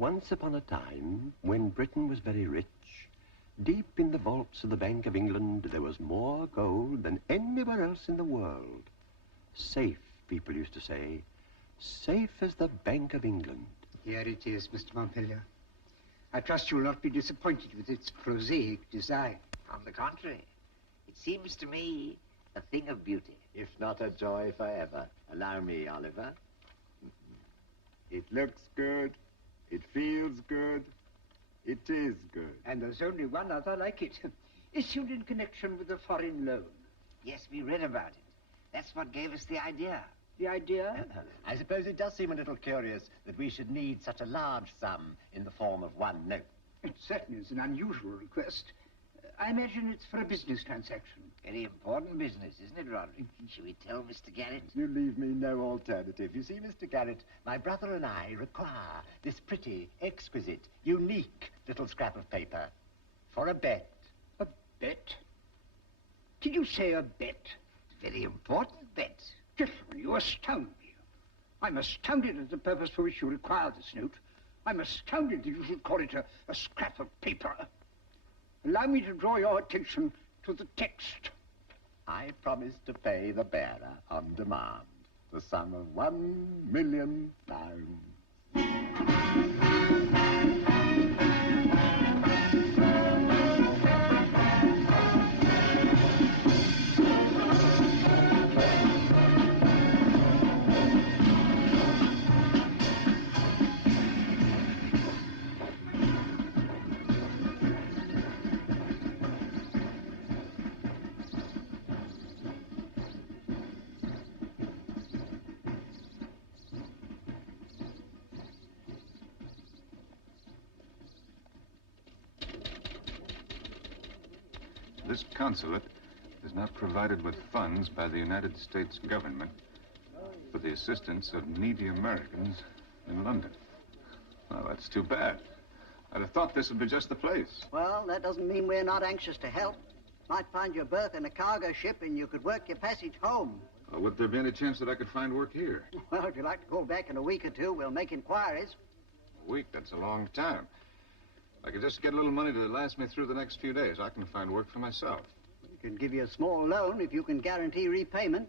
Once upon a time, when Britain was very rich, deep in the vaults of the Bank of England, there was more gold than anywhere else in the world. Safe, people used to say. Safe as the Bank of England. Here it is, Mr. Montpelier. I trust you will not be disappointed with its prosaic design. On the contrary, it seems to me a thing of beauty. If not a joy forever. Allow me, Oliver. It looks good. It feels good. It is good. And there's only one other like it. Issued in connection with a foreign loan. Yes, we read about it. That's what gave us the idea. The idea? I suppose it does seem a little curious that we should need such a large sum in the form of one note. It certainly is an unusual request. I imagine it's for a business transaction. Very important business, isn't it, Roderick? Shall we tell Mr. Garrett? You leave me no alternative. You see, Mr. Garrett, my brother and I require this pretty, exquisite, unique little scrap of paper for a bet. A bet? Did you say a bet? It's a very important bet. Gentlemen, you astound me. I'm astounded at the purpose for which you require this note. I'm astounded that you should call it a scrap of paper. Allow me to draw your attention to the text. I promise to pay the bearer on demand the sum of £1,000,000. This consulate is not provided with funds by the United States government for the assistance of needy Americans in London. Well, that's too bad. I'd have thought this would be just the place. Well, that doesn't mean we're not anxious to help. Might find your berth in a cargo ship and you could work your passage home. Well, would there be any chance that I could find work here? Well, if you'd like to call back in a week or two, we'll make inquiries. A week? That's a long time. I could just get a little money to last me through the next few days. I can find work for myself. We can give you a small loan if you can guarantee repayment.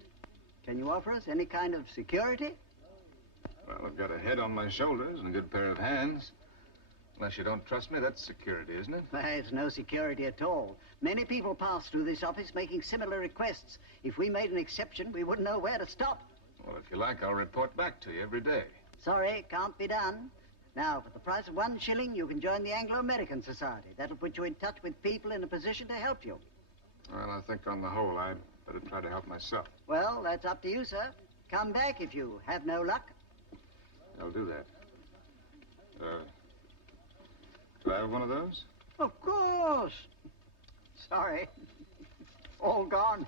Can you offer us any kind of security? Well, I've got a head on my shoulders and a good pair of hands. Unless you don't trust me, that's security, isn't it? Well, it's no security at all. Many people pass through this office making similar requests. If we made an exception, we wouldn't know where to stop. Well, if you like, I'll report back to you every day. Sorry, can't be done. Now, for the price of 1 shilling, you can join the Anglo-American Society. That'll put you in touch with people in a position to help you. Well, I think on the whole, I'd better try to help myself. Well, that's up to you, sir. Come back if you have no luck. I'll do that. Do I have one of those? Of course. Sorry. All gone.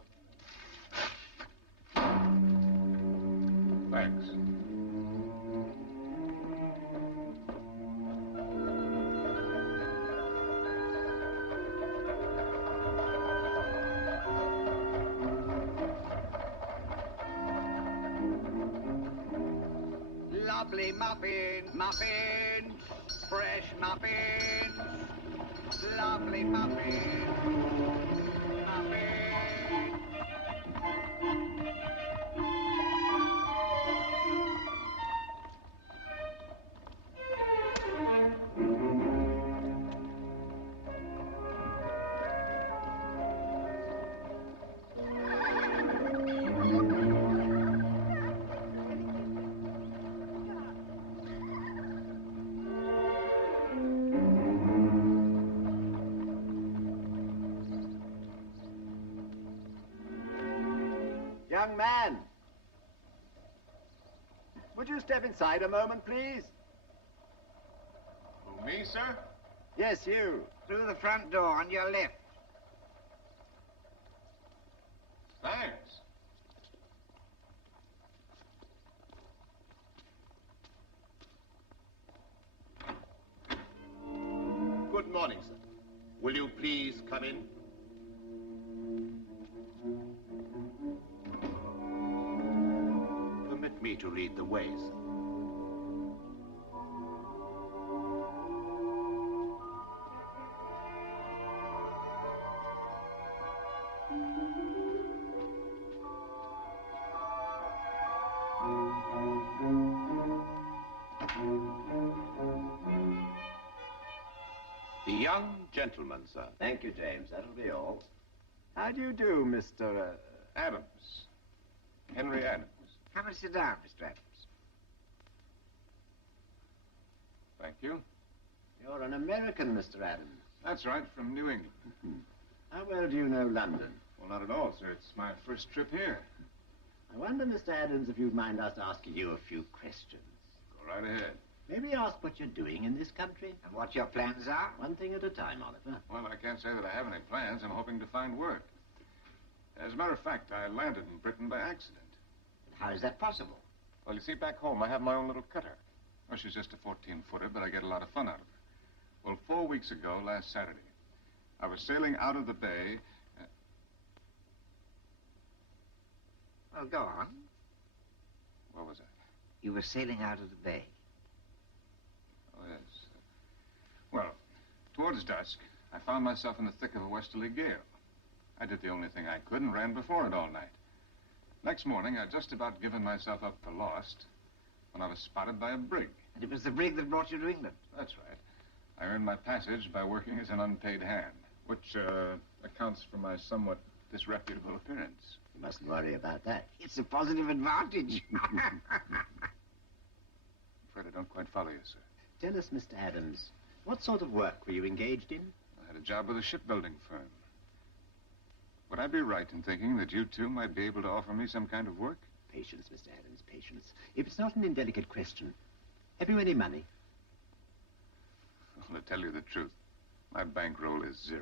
Thanks. Lovely muffins, muffins, fresh muffins, lovely muffins, muffins. Young man, would you step inside a moment, please? Who, me, sir? Yes, you. Through the front door on your left. Thanks. Good morning, sir. Will you please come in? Permit me to lead the way, sir. young gentleman, sir. Thank you, James. That'll be all. How do you do, Mr. Adams. Henry Adams. Come and sit down, Mr. Adams. Thank you. You're an American, Mr. Adams. That's right, from New England. How well do you know London? Well, not at all, sir. It's my first trip here. I wonder, Mr. Adams, if you'd mind us asking you a few questions. Go right ahead. Maybe ask what you're doing in this country? And what your plans are? One thing at a time, Oliver. Well, I can't say that I have any plans. I'm hoping to find work. As a matter of fact, I landed in Britain by accident. How is that possible? Well, you see, back home, I have my own little cutter. Well, she's just a 14-footer, but I get a lot of fun out of her. Well, 4 weeks ago, last Saturday, I was sailing out of the bay. Well, go on. What was that? You were sailing out of the bay. Oh, yes. Well, towards dusk, I found myself in the thick of a westerly gale. I did the only thing I could and ran before it all night. Next morning, I'd just about given myself up for lost when I was spotted by a brig. And it was the brig that brought you to England? That's right. I earned my passage by working as an unpaid hand, which accounts for my somewhat disreputable appearance. You mustn't worry about that. It's a positive advantage. I'm afraid I don't quite follow you, sir. Tell us, Mr. Adams, what sort of work were you engaged in? I had a job with a shipbuilding firm. Would I be right in thinking that you two might be able to offer me some kind of work? Patience, Mr. Adams, patience. If it's not an indelicate question, have you any money? Well, to tell you the truth, my bankroll is 0.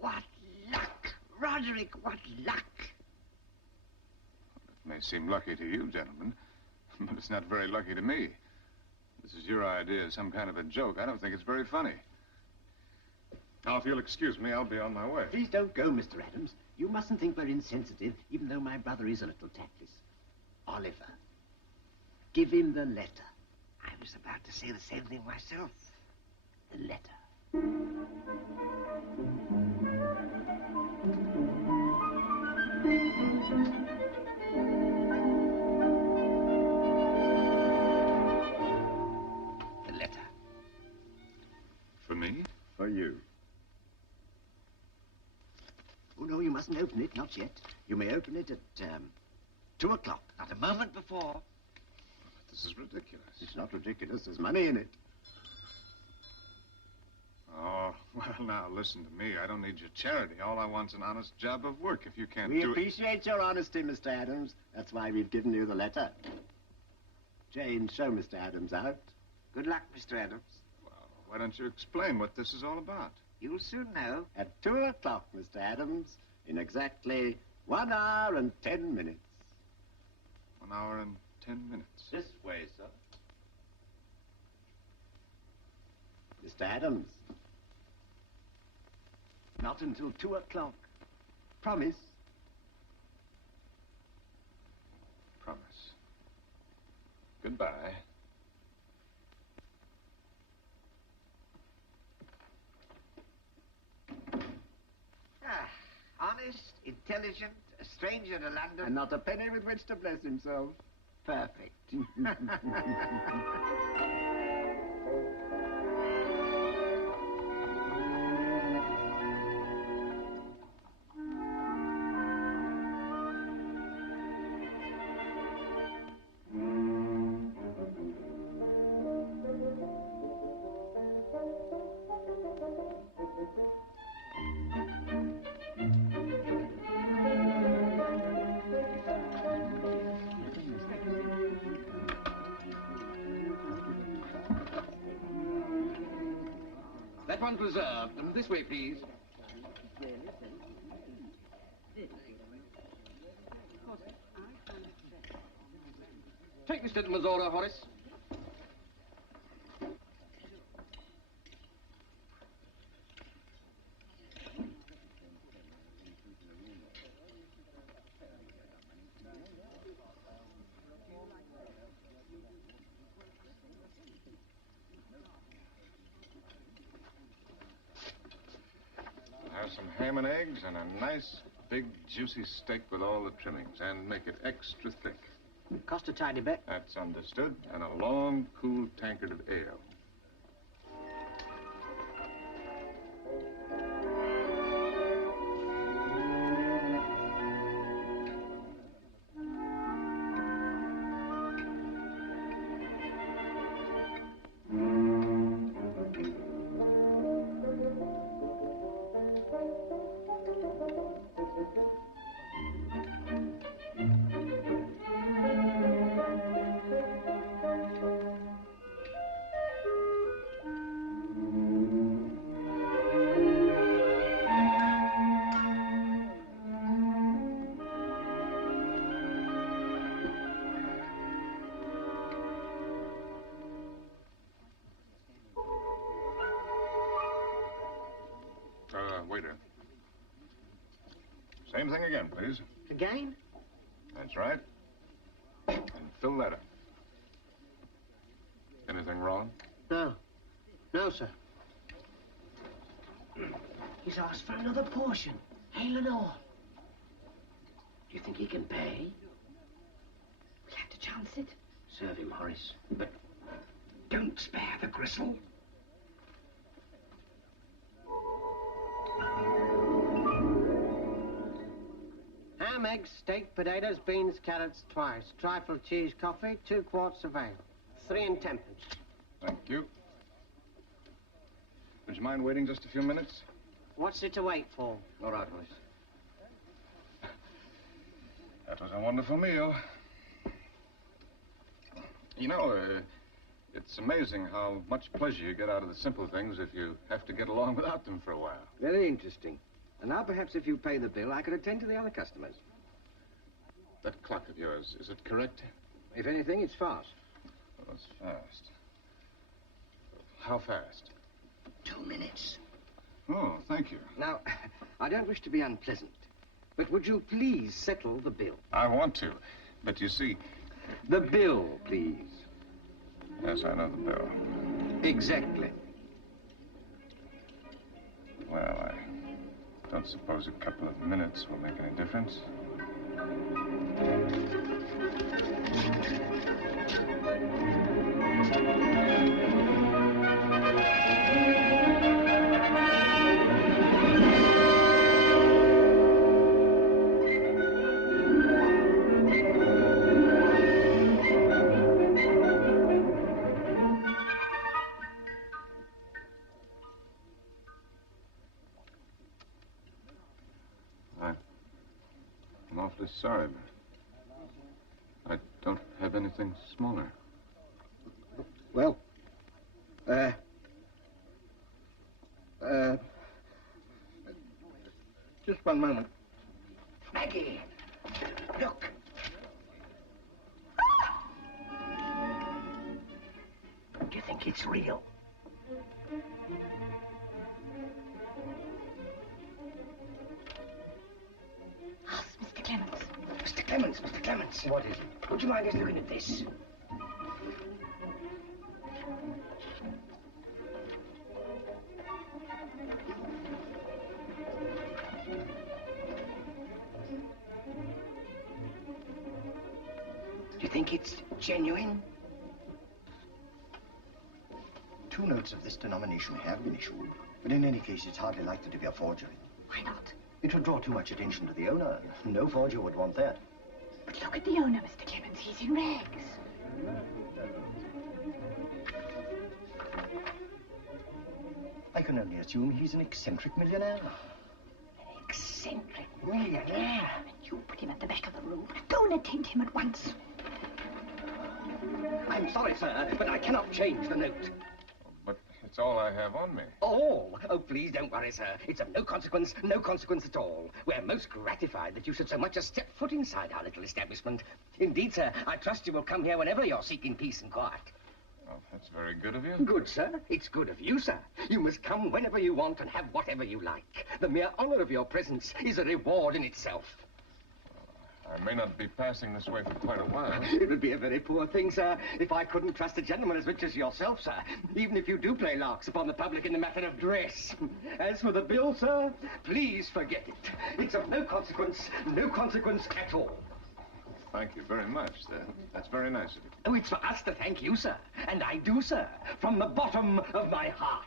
What luck! Roderick, what luck! It may seem lucky to you, gentlemen, but it's not very lucky to me. This is your idea of some kind of a joke. I don't think it's very funny. Now, if you'll excuse me, I'll be on my way. Please don't go, Mr. Adams. You mustn't think we're insensitive, even though my brother is a little tactless. Oliver, give him the letter. I was about to say the same thing myself. The letter. The letter. For me? For you. Oh, no, you mustn't open it, not yet. You may open it at, 2 o'clock. Not a moment before. This is ridiculous. It's not ridiculous. There's money in it. Oh, well, now, listen to me. I don't need your charity. All I want's an honest job of work. If you can't We do it... appreciate your honesty, Mr. Adams. That's why we've given you the letter. Jane, show Mr. Adams out. Good luck, Mr. Adams. Well, why don't you explain what this is all about? You'll soon know. At 2 o'clock, Mr. Adams, in exactly 1 hour and 10 minutes. 1 hour and 10 minutes. This way, sir. Mr. Adams. Not until 2 o'clock. Promise. Promise. Goodbye. Honest, intelligent, a stranger to London. And not a penny with which to bless himself. Perfect. That one's reserved. And this way, please. Take this gentleman's order, Horace. Have some ham and eggs and a nice, big, juicy steak with all the trimmings. And make it extra thick. Cost a tiny bit. That's understood. And a long, cool tankard of ale. Same thing again, please. Again? That's right. And fill that up. Anything wrong? No. No, sir. He's asked for another portion, ale and all. Do you think he can pay? We'll have to chance it. Serve him, Horace. But don't spare the gristle. Ham, eggs, steak, potatoes, beans, carrots, twice. Trifle cheese, coffee, 2 quarts of ale. 3 and 10 pence. Thank you. Would you mind waiting just a few minutes? What's it to wait for? All right, Horace. That was a wonderful meal. You know, it's amazing how much pleasure you get out of the simple things if you have to get along without them for a while. Very interesting. And now perhaps if you pay the bill, I could attend to the other customers. That clock of yours, is it correct? If anything, it's fast. Oh, it's fast. How fast? 2 minutes. Oh, thank you. Now, I don't wish to be unpleasant, but would you please settle the bill? I want to, but you see... The bill, please. Yes, I know the bill. Exactly. Well, I don't suppose a couple of minutes will make any difference. I'm awfully sorry, but I don't have anything smaller. Well, just one moment. Maggie, look. Do you think it's real? Ask Mr. Clements. Mr. Clements, Mr. Clements. What is it? Would you mind us looking at this? Do you think it's genuine? 2 notes of this denomination have been issued, but in any case, it's hardly likely to be a forgery. Why not? It would draw too much attention to the owner. No forger would want that. But look at the owner, Mr. Clements. He's in rags. I can only assume he's an eccentric millionaire. An eccentric millionaire. And you put him at the back of the room. Go and attend him at once. I'm sorry, sir, but I cannot change the note. But it's all I have on me. All? Oh, please don't worry, sir. It's of no consequence at all. We're most gratified that you should so much as step foot inside our little establishment. Indeed, sir, I trust you will come here whenever you're seeking peace and quiet. Oh, that's very good of you. Good, sir. It's good of you, sir. You must come whenever you want and have whatever you like. The mere honor of your presence is a reward in itself. I may not be passing this way for quite a while. It would be a very poor thing, sir, if I couldn't trust a gentleman as rich as yourself, sir, even if you do play larks upon the public in the matter of dress. As for the bill, sir, please forget it. It's of no consequence at all. Thank you very much, sir. That's very nice of you. Oh, it's for us to thank you, sir. And I do, sir, from the bottom of my heart.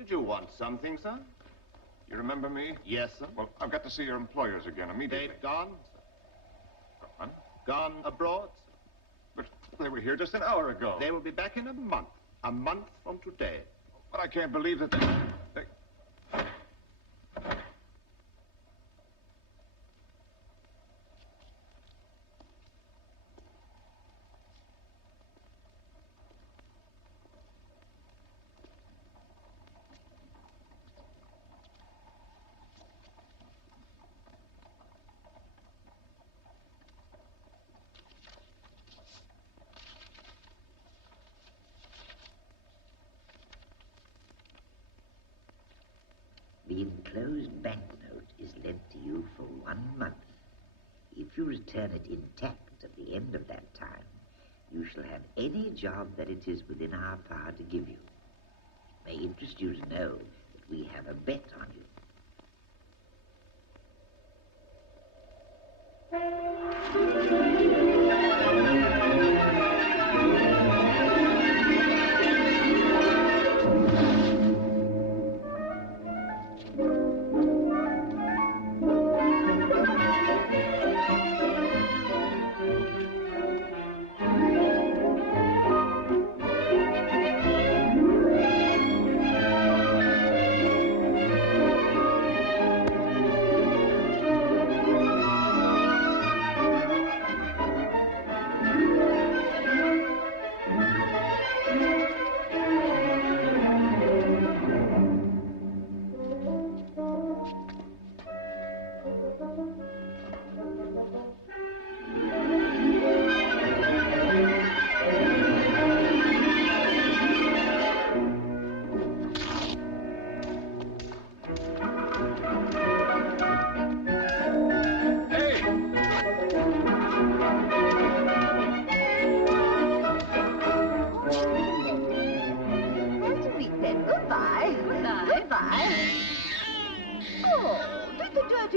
Did you want something, sir? You remember me? Yes, sir. Well, I've got to see your employers again immediately. They've gone, sir. Gone? Gone abroad, sir. But they were here just an hour ago. They will be back in a month. A month from today. But I can't believe that they... The enclosed banknote is lent to you for 1 month. If you return it intact at the end of that time, you shall have any job that it is within our power to give you. It may interest you to know that we have a bet on you.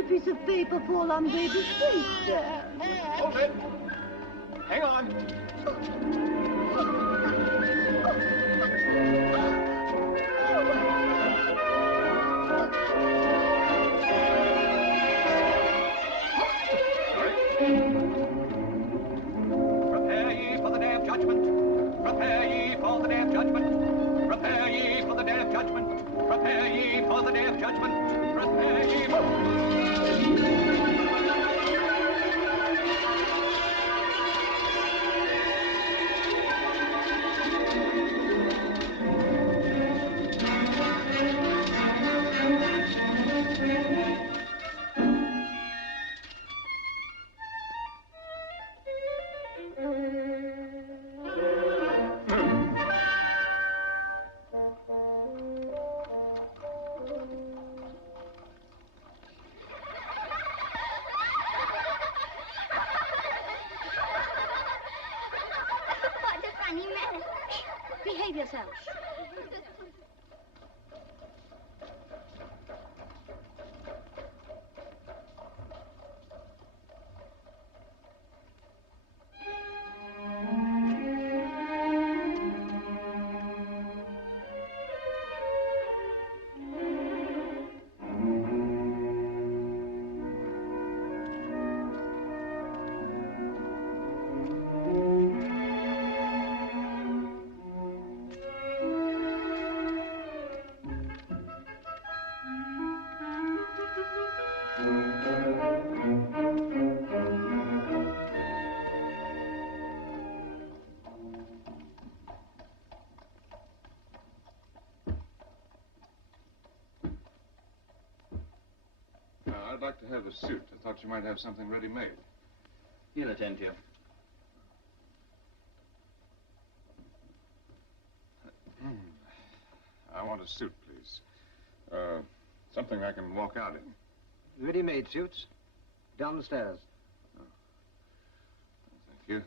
Piece of paper fall on baby's face there. Hold it. Hang on. Prepare ye for the day of judgment. Prepare ye for the day of judgment. Prepare ye for the day of judgment. Prepare ye for the day of judgment. Prepare ye for... Behave yourself. I'd like to have a suit. I thought you might have something ready-made. He'll attend to you. I want a suit, please. Something I can walk out in. Ready-made suits. Downstairs. Oh. Thank you.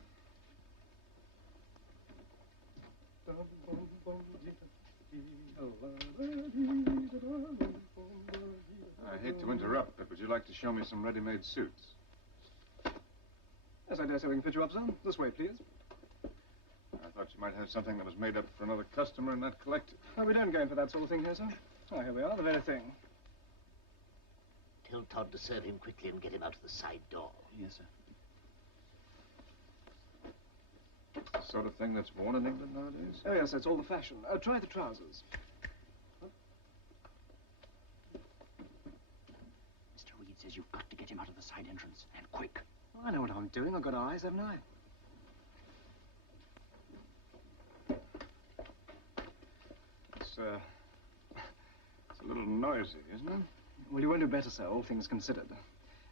I hate to interrupt, but would you like to show me some ready-made suits? Yes, I dare say we can fit you up, sir. This way, please. thought you might have something that was made up for another customer and not collected. Oh, we don't go in for that sort of thing here, sir. Oh, here we are, the very thing. Tell Todd to serve him quickly and get him out of the side door. Yes, sir. The sort of thing that's worn in England nowadays? Oh, yes, that's all the fashion. Try the trousers. Mr. Reed says you've got to get him out of the side entrance, and quick. Oh, I know what I'm doing. I've got eyes, haven't I? It's a little noisy, isn't it? Well, you won't do better, sir, all things considered.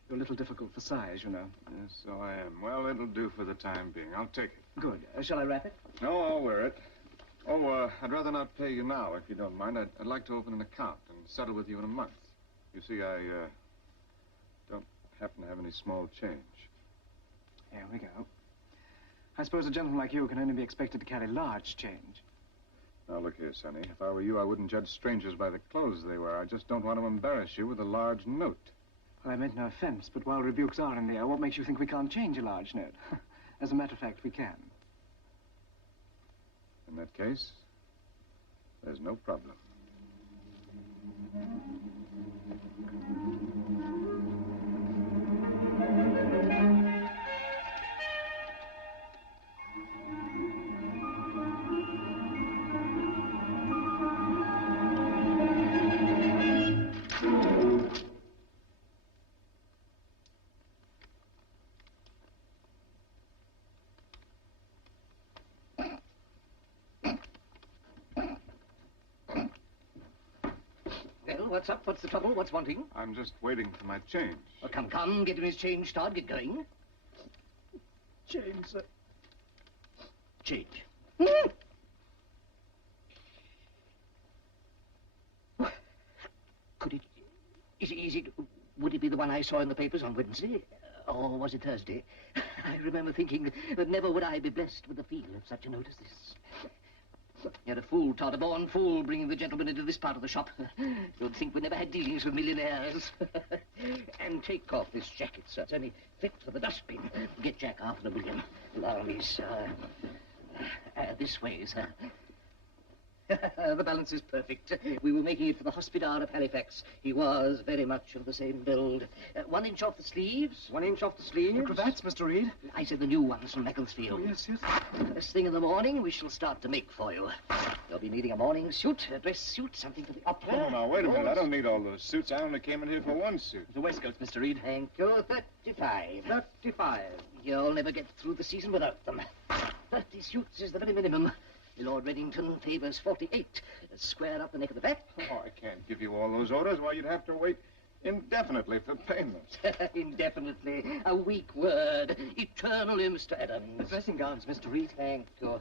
You're a little difficult for size, you know. Yes, so I am. Well, it'll do for the time being. I'll take it. Good. Shall I wrap it? No, I'll wear it. Oh, I'd rather not pay you now, if you don't mind. I'd like to open an account and settle with you in a month. You see, I don't happen to have any small change. Here we go. I suppose a gentleman like you can only be expected to carry large change. Now, look here, Sonny. If I were you, I wouldn't judge strangers by the clothes they wear. I just don't want to embarrass you with a large note. Well, I meant no offense, but while rebukes are in the air, what makes you think we can't change a large note? As a matter of fact, we can. In that case, there's no problem. Well, what's up? What's the trouble? What's wanting? I'm just waiting for my change. Oh, come. Get him his change, Todd. Get going. Change, sir. Change. Could it... Is it... Would it be the one I saw in the papers on Wednesday? Or was it Thursday? I remember thinking that never would I be blessed with the feel of such a note as this. You're a fool, Todd, a born fool, bringing the gentleman into this part of the shop. You'd think we never had dealings with millionaires. And take off this jacket, sir. It's only fit for the dustbin. Get Jack $500,000. Allow me, sir. This way, sir. The balance is perfect. We were making it for the Hospodar of Halifax. He was very much of the same build. 1 inch off the sleeves. 1 inch off the sleeves? The cravats, Mr. Reed? I said the new ones from Macclesfield. Oh, yes. First thing in the morning, we shall start to make for you. You'll be needing a morning suit, a dress suit, something for the opera. Oh, now, wait a minute. I don't need all those suits. I only came in here for one suit. The waistcoats, Mr. Reed. Thank you. 35. 35. You'll never get through the season without them. 30 suits is the very minimum. Lord Reddington favors 48. Square up the neck of the back. Oh, I can't give you all those orders. Why, you'd have to wait indefinitely for payment. Indefinitely. A weak word. Eternally, Mr. Adams. The dressing gowns, Mr. Reed. Thank you.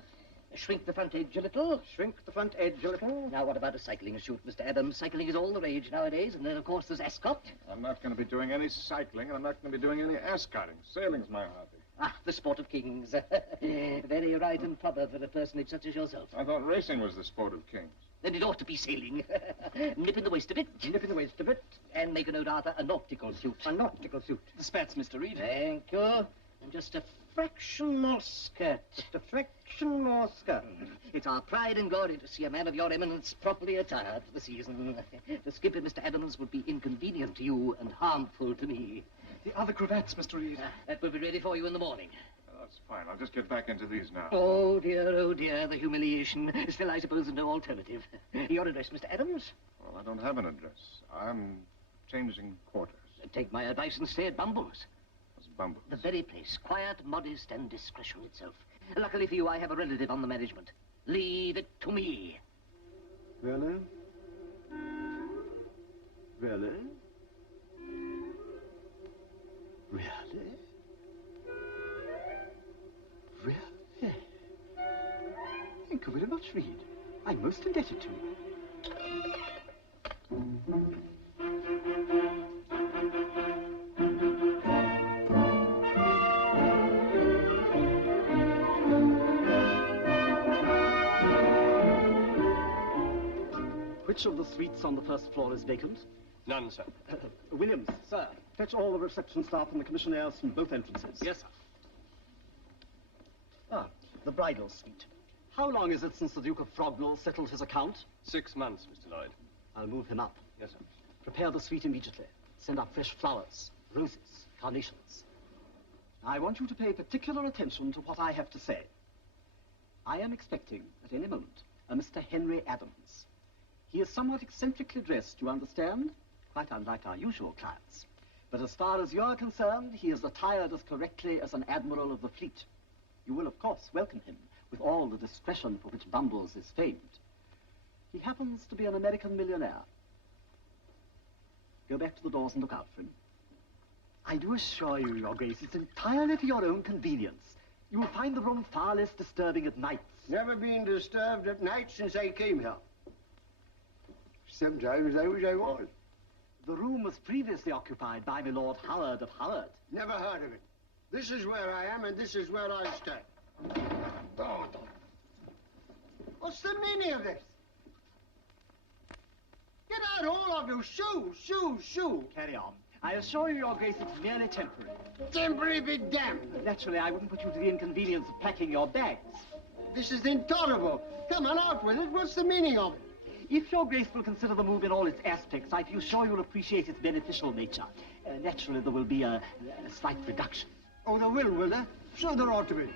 Shrink the front edge a little. Shrink the front edge a little. Now, what about a cycling suit, Mr. Adams? Cycling is all the rage nowadays. And then, of course, there's Ascot. I'm not going to be doing any cycling, and I'm not going to be doing any ascotting. Sailing's my hobby. Ah, the sport of kings. Very right and proper for a personage such as yourself. I thought racing was the sport of kings. Then it ought to be sailing. Nip in the waist of it. Nip in the waist of it. And make a note, Arthur, a nautical suit. A nautical suit. The spats, Mr. Reed. Thank you. And just a fraction more skirt. Just a fraction more skirt. It's our pride and glory to see a man of your eminence properly attired for the season. To skip it, Mr. Adams, would be inconvenient to you and harmful to me. The other cravats, Mr. Reed. That will be ready for you in the morning. Well, that's fine. I'll just get back into these now. Oh, dear, the humiliation. Still, I suppose there's no alternative. Your address, Mr. Adams? Well, I don't have an address. I'm changing quarters. Take my advice and stay at Bumble's. What's Bumble's? The very place. Quiet, modest, and discretion itself. Luckily for you, I have a relative on the management. Leave it to me. Really? Really? Really? Really? Thank you very much, Reed. I'm most indebted to you. Which of the suites on the first floor is vacant? None, sir. Williams, sir, fetch all the reception staff and the commissionaires from both entrances. Yes, sir. Ah, the bridal suite. How long is it since the Duke of Frognall settled his account? 6 months, Mr. Lloyd. I'll move him up. Yes, sir. Prepare the suite immediately. Send up fresh flowers, roses, carnations. I want you to pay particular attention to what I have to say. I am expecting, at any moment, a Mr. Henry Adams. He is somewhat eccentrically dressed, you understand? Quite unlike our usual clients. But as far as you're concerned, he is attired as correctly as an admiral of the fleet. You will, of course, welcome him with all the discretion for which Bumbles is famed. He happens to be an American millionaire. Go back to the doors and look out for him. I do assure you, Your Grace, it's entirely to your own convenience. You'll find the room far less disturbing at nights. Never been disturbed at night since I came here. Sometimes I wish I was. The room was previously occupied by my Lord Howard of Howard. Never heard of it. This is where I am, and this is where I stand. Oh. What's the meaning of this? Get out, all of you. Shoo, shoo, shoo. Carry on. I assure you, Your Grace, it's merely temporary. Temporary be damned. Naturally, I wouldn't put you to the inconvenience of packing your bags. This is intolerable. Come on, out with it. What's the meaning of it? If Your Grace will consider the move in all its aspects, I feel sure you'll appreciate its beneficial nature. Naturally, there will be a slight reduction. Oh, there will there? So there ought to be.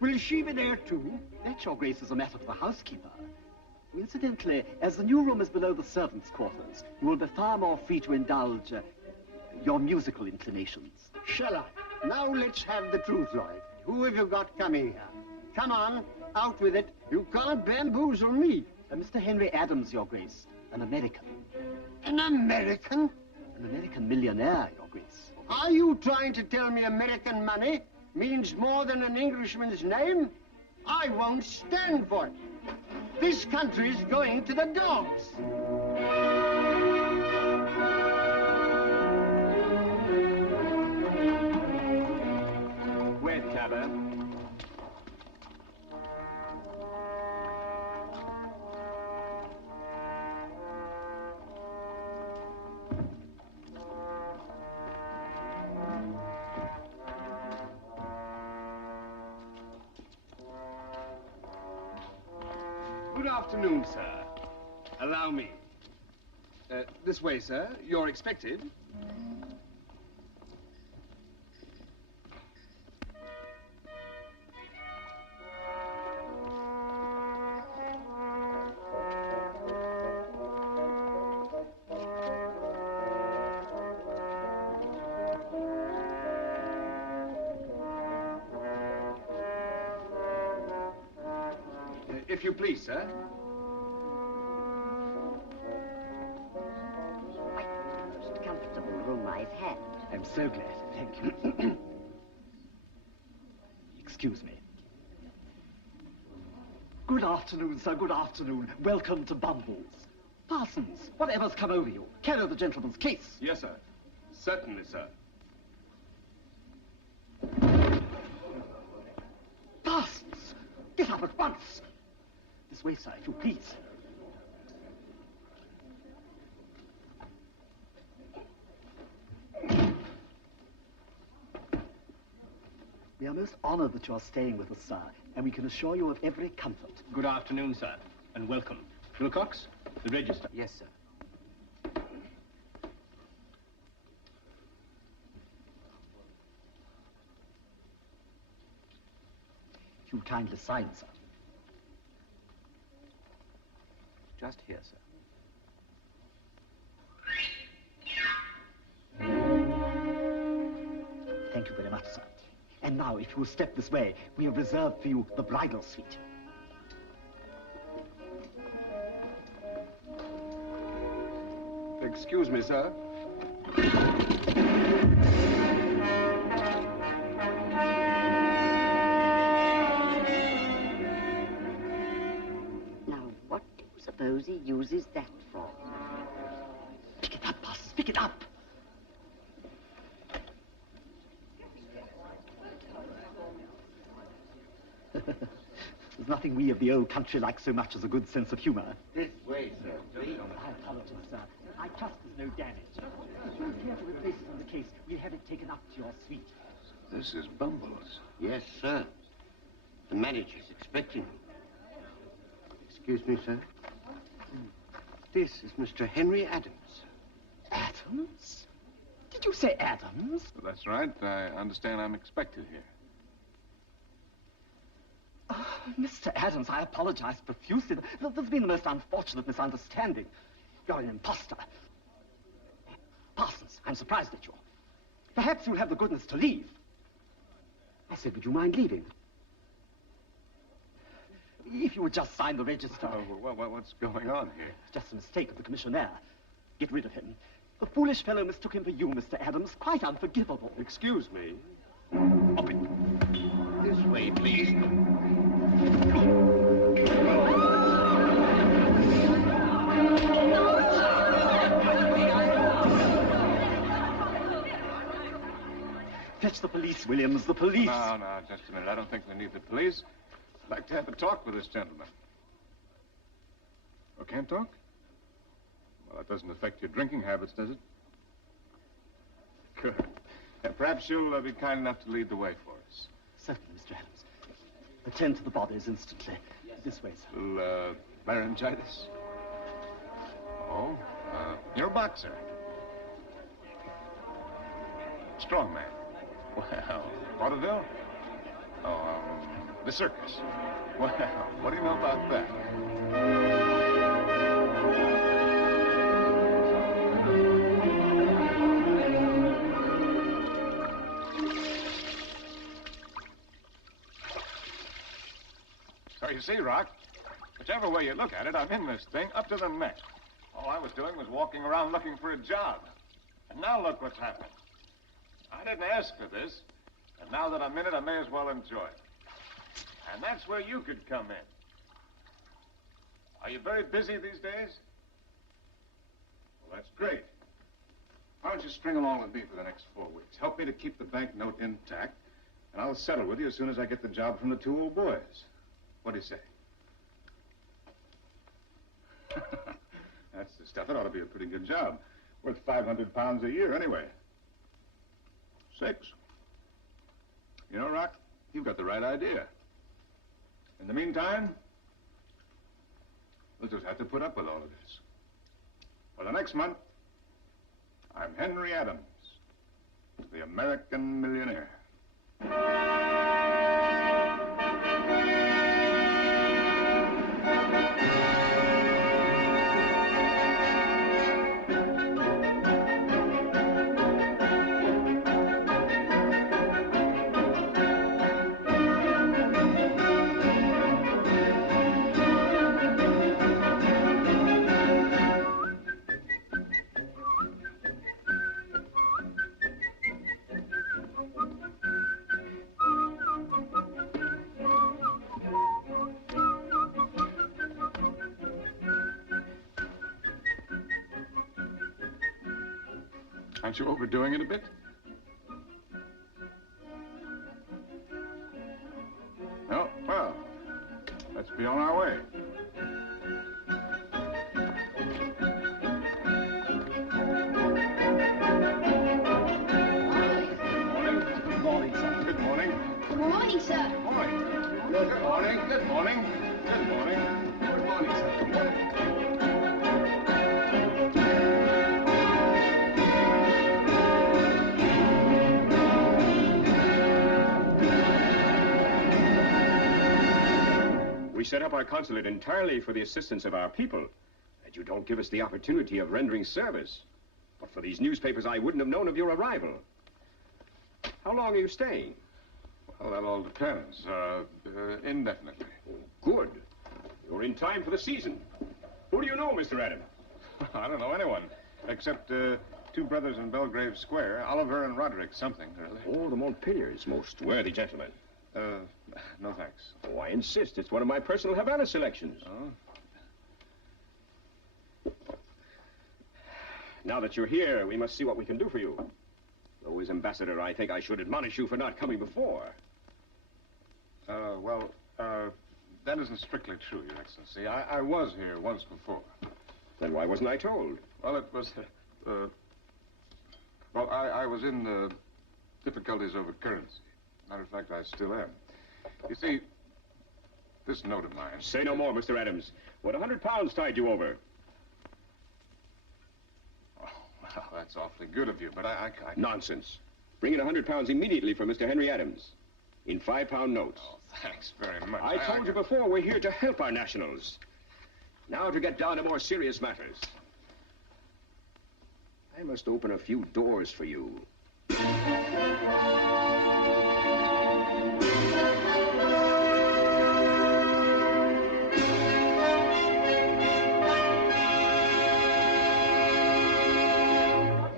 Will she be there, too? That, Your Grace, is a matter for the housekeeper. Incidentally, as the new room is below the servants' quarters, you will be far more free to indulge your musical inclinations. Shall I? Now let's have the truth, Lloyd. Who have you got coming here? Come on, out with it. You can't bamboozle me. Mr. Henry Adams, Your Grace. An American. An American? An American millionaire, Your Grace. Are you trying to tell me American money means more than an Englishman's name? I won't stand for it. This country's going to the dogs. Wait, Cabot. Good afternoon, sir. Allow me. This way, sir. You're expected. If you please, sir. Quite the most comfortable room I've had. I'm so glad. Thank you. Excuse me. Good afternoon, sir. Good afternoon. Welcome to Bumbles. Parsons, whatever's come over you? Carry the gentleman's case. Yes, sir. Certainly, sir. Parsons, get up at once. This way, sir, if you please. We are most honored that you are staying with us, sir, and we can assure you of every comfort. Good afternoon, sir, and welcome. Wilcox, the register. Yes, sir. If you'll kindly sign, sir. Just here, sir. Thank you very much, sir. And now, if you will step this way, we have reserved for you the bridal suite. Excuse me, sir. Now, what do you suppose he uses that for? Pick it up, boss. Pick it up. There's nothing we of the old country like so much as a good sense of humor. This way, sir. Please. I apologize, sir. I trust there's no damage. If you'll care to replace it on the case, we'll have it taken up to your suite. This is Bumbles. Yes, sir. The manager's expecting you. Excuse me, sir. This is Mr. Henry Adams. Adams? Did you say Adams? Well, that's right. I understand I'm expected here. Oh, Mr. Adams, I apologize profusely. There's been the most unfortunate misunderstanding. You're an imposter. Parsons, I'm surprised at you. Perhaps you'll have the goodness to leave. I said, would you mind leaving? If you would just sign the register. Oh, what's going on here? Just a mistake of the commissionaire. Get rid of him. The foolish fellow mistook him for you, Mr. Adams. Quite unforgivable. Excuse me. Up it. This way, please. Fetch the police, Williams, the police. No, just a minute. I don't think we need the police. I'd like to have a talk with this gentleman. Oh, can't talk? Well, that doesn't affect your drinking habits, does it? Good. Perhaps you'll be kind enough to lead the way for us. Certainly, Mr. Adams. Attend to the bodies instantly. This way, sir. Little, laryngitis? Oh, you're a boxer. Strong man. Well, vaudeville? Oh, the circus. Well, what do you know about that? So you see, Rock, whichever way you look at it, I'm in this thing up to the neck. All I was doing was walking around looking for a job. And now look what's happened. I didn't ask for this, and now that I'm in it, I may as well enjoy it. And that's where you could come in. Are you very busy these days? Well, that's great. Why don't you string along with me for the next 4 weeks? Help me to keep the banknote intact, and I'll settle with you as soon as I get the job from the 2 old boys. What do you say? That's the stuff. It ought to be a pretty good job. Worth 500 pounds a year, anyway. 6. You know, Rock, you've got the right idea. In the meantime, we'll just have to put up with all of this. For the next month, I'm Henry Adams, the American millionaire. Aren't you overdoing it a bit? No? Well, let's be on our way. Good morning, sir. Good morning. Good morning, sir. Morning. Good morning. Good morning. Good morning. Good morning, sir. Good morning. We set up our consulate entirely for the assistance of our people, and you don't give us the opportunity of rendering service. But for these newspapers, I wouldn't have known of your arrival. How long are you staying? Well, that all depends. Indefinitely. Oh, good. You're in time for the season. Who do you know, Mr. Adams? I don't know anyone, except 2 brothers in Belgrave Square, Oliver and Roderick something, really. Oh, the Montpeliers, most worthy gentlemen. No thanks. Oh, I insist. It's one of my personal Havana selections. Oh? Now that you're here, we must see what we can do for you. Though as ambassador, I think I should admonish you for not coming before. That isn't strictly true, Your Excellency. I was here once before. Then why wasn't I told? Well, it was... well, I was in difficulties over currency. Matter of fact, I still am. You see, this note of mine... Say no more, Mr. Adams. What, £100 tied you over? Oh, well, that's awfully good of you, but I... Nonsense. Bring in £100 immediately for Mr. Henry Adams. In £5 notes. Oh, thanks very much. I told you before, we're here to help our nationals. Now to get down to more serious matters. I must open a few doors for you.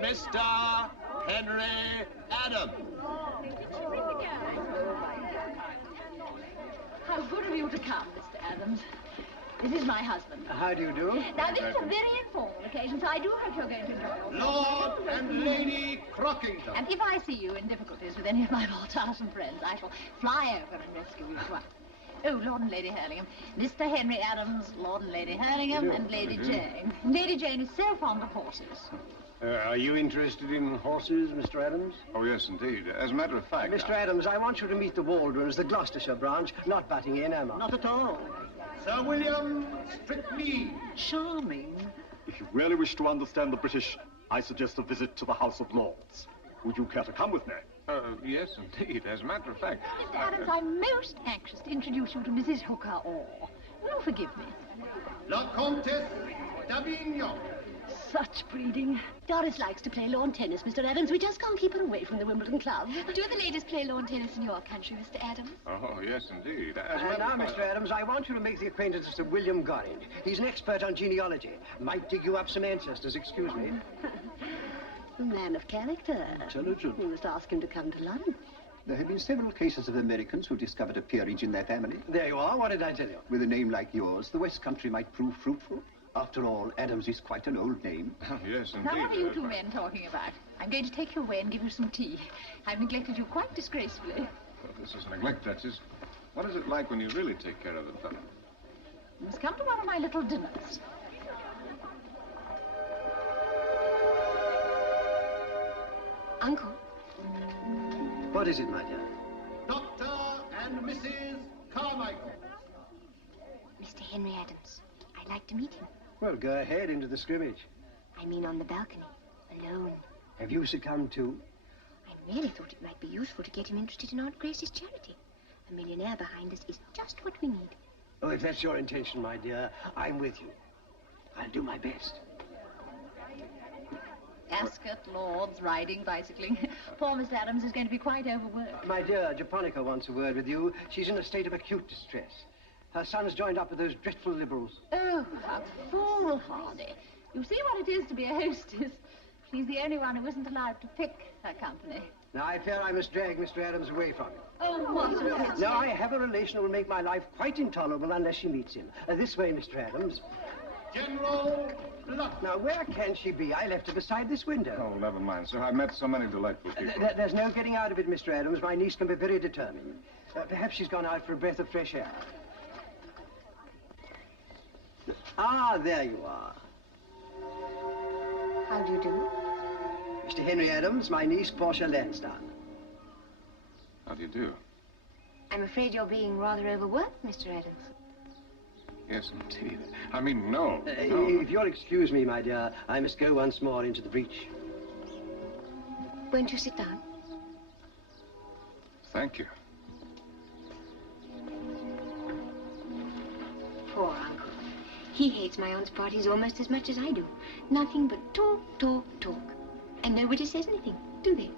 Mr. Henry Adams. How good of you to come, Mr. Adams. This is my husband. How do you do? Now, this is a very informal occasion, so I do hope you're going to enjoy it. Lord and Lady Crockington. And if I see you in difficulties with any of my Baltarsan friends, I shall fly over and rescue you at once. Oh, Lord and Lady Hurlingham. Mr. Henry Adams, Lord and Lady Hurlingham, and Lady Jane. Lady Jane is so fond of horses. Are you interested in horses, Mr. Adams? Oh, yes, indeed. As a matter of fact... Mr. Adams, I want you to meet the Waldrons, the Gloucestershire branch, not butting in, am I? Not at all. Sir William Strictly. Charming. If you really wish to understand the British, I suggest a visit to the House of Lords. Would you care to come with me? Yes, indeed. As a matter of fact... Mr. Adams, I'm most anxious to introduce you to Mrs. Hooker Orr. Will you forgive me? La Comtesse d'Avignon. Such breeding. Doris likes to play lawn tennis, Mr. Adams. We just can't keep her away from the Wimbledon Club. Do the ladies play lawn tennis in your country, Mr. Adams? Oh, yes, indeed. And now, Mr. Adams, I want you to make the acquaintance of Sir William Gorringe. He's an expert on genealogy. Might dig you up some ancestors, excuse me. A man of character. Intelligent. We must ask him to come to London. There have been several cases of Americans who discovered a peerage in their family. There you are. What did I tell you? With a name like yours, the West Country might prove fruitful. After all, Adams is quite an old name. Oh, yes, indeed. Now, what are you two men talking about? I'm going to take you away and give you some tea. I've neglected you quite disgracefully. Well, this is neglect, Duchess. What is it like when you really take care of the fellow? You must come to one of my little dinners. Uncle? What is it, my dear? Dr. and Mrs. Carmichael. Mr. Henry Adams. I'd like to meet him. Well, go ahead into the scrimmage. I mean on the balcony, alone. Have you succumbed too? I really thought it might be useful to get him interested in Aunt Grace's charity. A millionaire behind us is just what we need. Oh, if that's your intention, my dear, I'm with you. I'll do my best. Ascot, Lords, riding, bicycling. Poor Miss Adams is going to be quite overworked. My dear, Japonica wants a word with you. She's in a state of acute distress. Her son's joined up with those dreadful liberals. Oh, how foolhardy. You see what it is to be a hostess. She's the only one who isn't allowed to pick her company. Now, I fear I must drag Mr. Adams away from him. Oh, what a pity. Now, I have a relation who will make my life quite intolerable unless she meets him. This way, Mr. Adams. General Bluff. Now, where can she be? I left her beside this window. Oh, never mind, sir. I've met so many delightful people. There's no getting out of it, Mr. Adams. My niece can be very determined. Perhaps she's gone out for a breath of fresh air. Ah, there you are. How do you do? Mr. Henry Adams, my niece, Portia Lansdowne. How do you do? I'm afraid you're being rather overworked, Mr. Adams. Yes, indeed. I mean, no. No. If you'll excuse me, my dear, I must go once more into the breach. Won't you sit down? Thank you. Poor uncle. He hates my aunt's parties almost as much as I do. Nothing but talk, talk, talk. And nobody says anything, do they?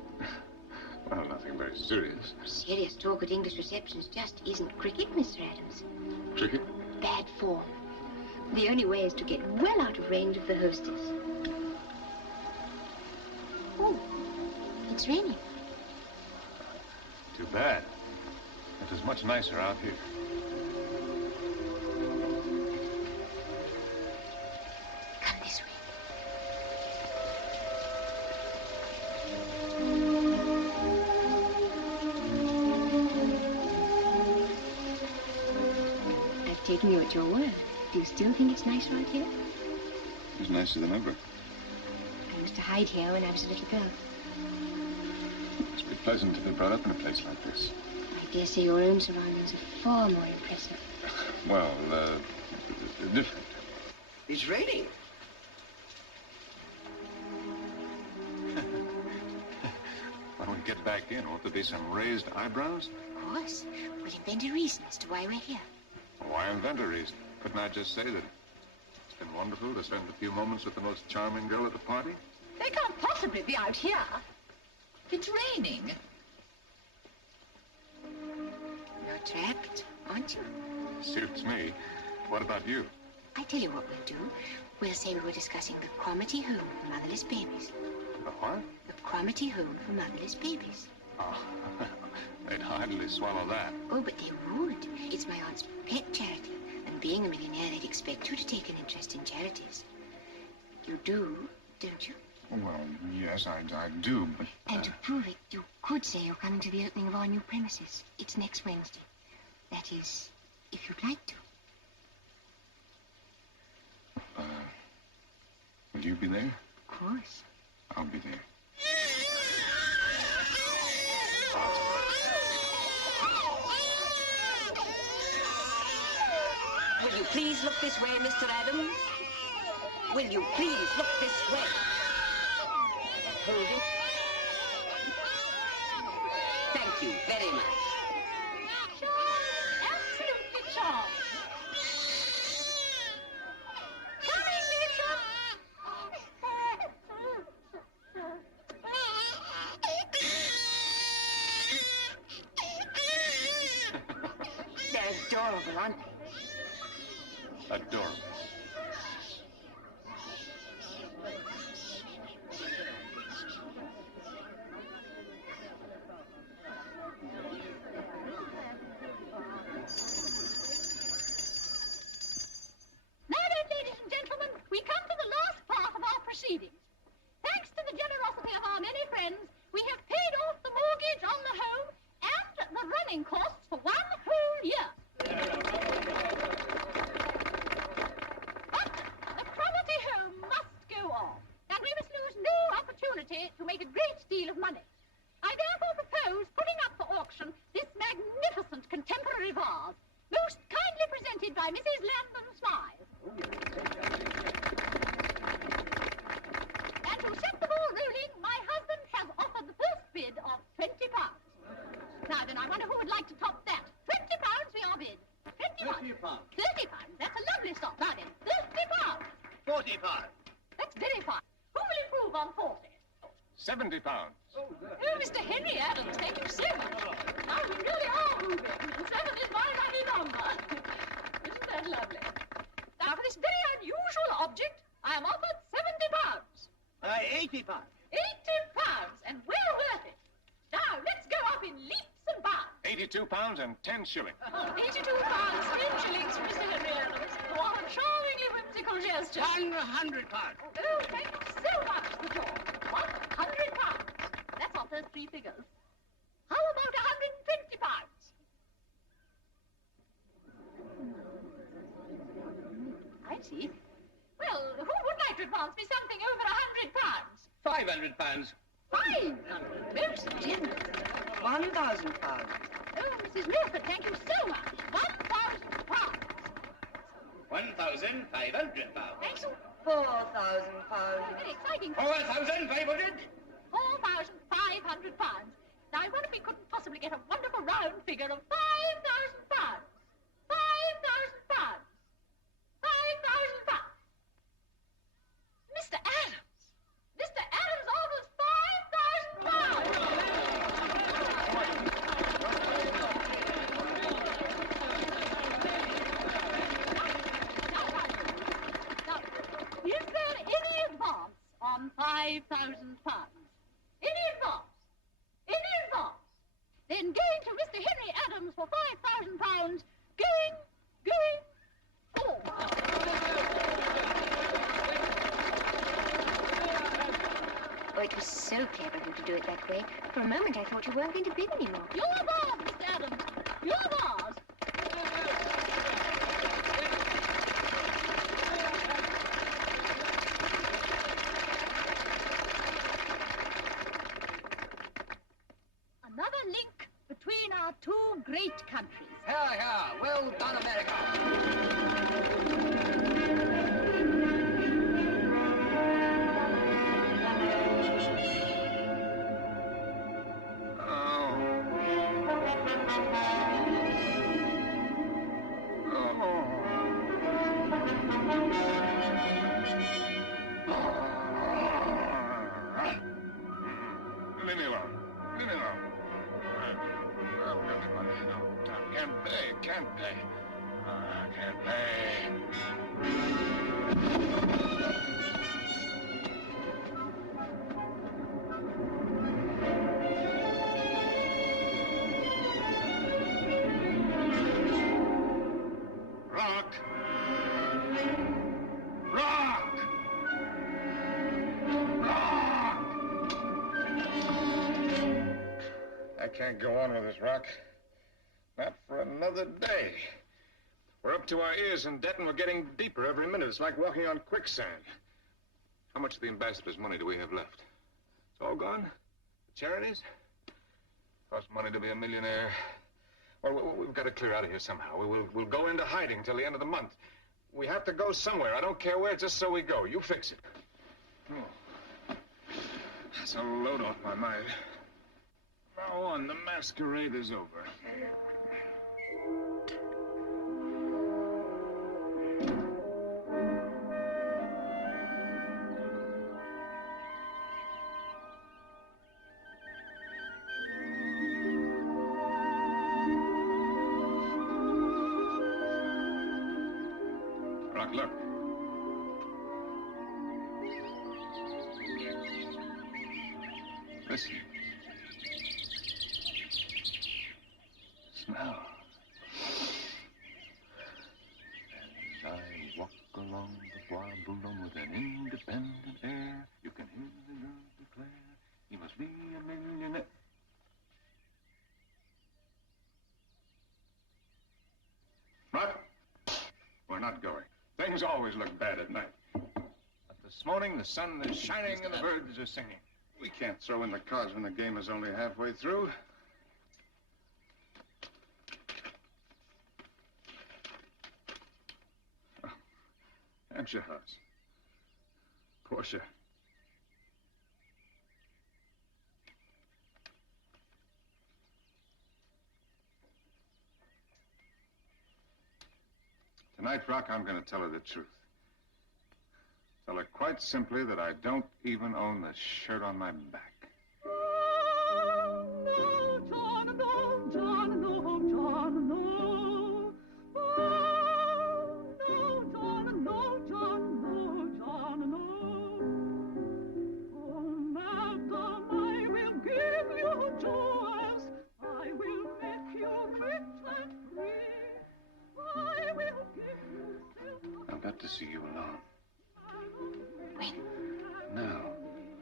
Well, nothing very serious. Serious talk at English receptions just isn't cricket, Mr. Adams. Cricket? Bad form. The only way is to get well out of range of the hostess. Oh, it's raining. Too bad. It was much nicer out here. Come this way. I've taken you at your word. Do you still think it's nicer out here? He's nicer than ever. I used to hide here when I was a little girl. Must be pleasant to be brought up in a place like this. I dare say your own surroundings are far more impressive. Well, different. It's raining. When we get back in, won't there be some raised eyebrows? Of course. We'll invent a reason as to why we're here. Why invent a reason? Couldn't I just say that it's been wonderful to spend a few moments with the most charming girl at the party? They can't possibly be out here. It's raining. You're trapped, aren't you? Suits me. What about you? I tell you what we'll do. We'll say we were discussing the Cromarty Home for motherless babies. The what? The Cromarty Home for motherless babies. Oh, they'd hardly swallow that. Oh, but they would. It's my aunt's pet charity. And being a millionaire, they'd expect you to take an interest in charities. You do, don't you? Well, yes, I do, but... And to prove it, you could say you're coming to the opening of our new premises. It's next Wednesday. That is, if you'd like to. Will you be there? Of course. I'll be there. Will you please look this way, Mr. Adams? Will you please look this way? Hold it. Thank you very much. Absolutely charming. Coming, They're adorable, aren't they? Adorable. Ladies and gentlemen, we come to the last part of our proceedings. Thanks to the generosity of our many friends, we have paid off the mortgage on the home and the running costs for 1 whole year. But the Cromarty home must go on, and we must lose no opportunity to make a great deal of money. I therefore propose putting up for auction this magnificent contemporary vase, most kindly presented by Mrs. Landon Smythe. And to set the ball rolling, my husband has offered the first bid of £20. Now then, I wonder who would like to top that. £20 we are bid. 21. £30. That's a lovely stop. Now then, £30. £40. That's very fine. Who will improve on 40? £70. Oh, Mr. Henry Adams, thank you so much. Now you really are moving, and 7 is my lucky number. Isn't that lovely? Now, for this very unusual object, I am offered £70. £80. £80, and well worth it. Now, let's go up in leaps and bounds. £82 and 10 shillings. £82, 10 shillings for Mr. Henry Adams. What a charmingly whimsical gesture. £100. Oh, thank you so much, Sir George. £100. That's our first 3 figures. How about £120? I see. Well, who would like to advance me something over £100? £500. 500. Most generous. £1,000. Oh, Mrs. Milford, thank you so much. £1,000. £1,500. Thank you. £4,000. Very exciting. 4,500. £4,500. Now, I wonder if we couldn't possibly get a wonderful round figure of £5,000. £5,000. £5,000. Mr. Adams! Mr. Adams offers £5,000. Now, is there any advance on £5,000? Any advance? Any advance? Then going to Mr. Henry Adams for £5,000. Going forward. Oh, it was so clever of you to do it that way. For a moment, I thought you weren't going to bid anymore. Your vase, Mr. Adams. Your vase. Well done, America! Leave me alone. Leave me alone. I've got the money. No, Tom can't pay. Can't pay. Can't pay. Rock! Rock! Rock! I can't go on with this, Rock. Not for another day. We're up to our ears in debt, and we're getting deeper every minute. It's like walking on quicksand. How much of the ambassador's money do we have left? It's all gone? The charities? Costs money to be a millionaire. Well, we've got to clear out of here somehow. We'll go into hiding till the end of the month. We have to go somewhere. I don't care where, just so we go. You fix it. Oh. That's a load off my mind. Now on, the masquerade is over. Rock, look. Listen. Smell. As I walk along the Bois Boulogne with an independent air, you can hear the girls declare, he must be a millionaire. Rock, we're not going. Things always look bad at night. But this morning, the sun is shining and the birds are singing. We can't throw in the cards when the game is only halfway through. Oh, Hampshire House. Portia. Tonight, Rock, I'm going to tell her the truth. Tell her quite simply that I don't even own the shirt on my back. I've got to see you alone. When? Now,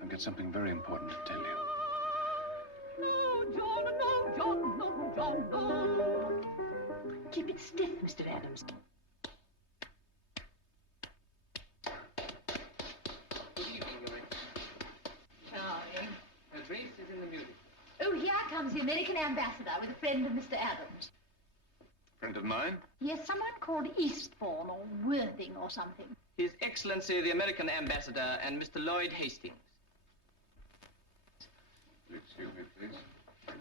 I've got something very important to tell you. Keep it stiff, Mr. Adams. Good evening, Your Excellency. Charming. Her Grace is in the music. Oh, here comes the American ambassador with a friend of Mr. Adams. Friend of mine? Yes, someone called Eastbourne or Worthing or something. His Excellency, the American ambassador, and Mr. Lloyd Hastings. Excuse me, please.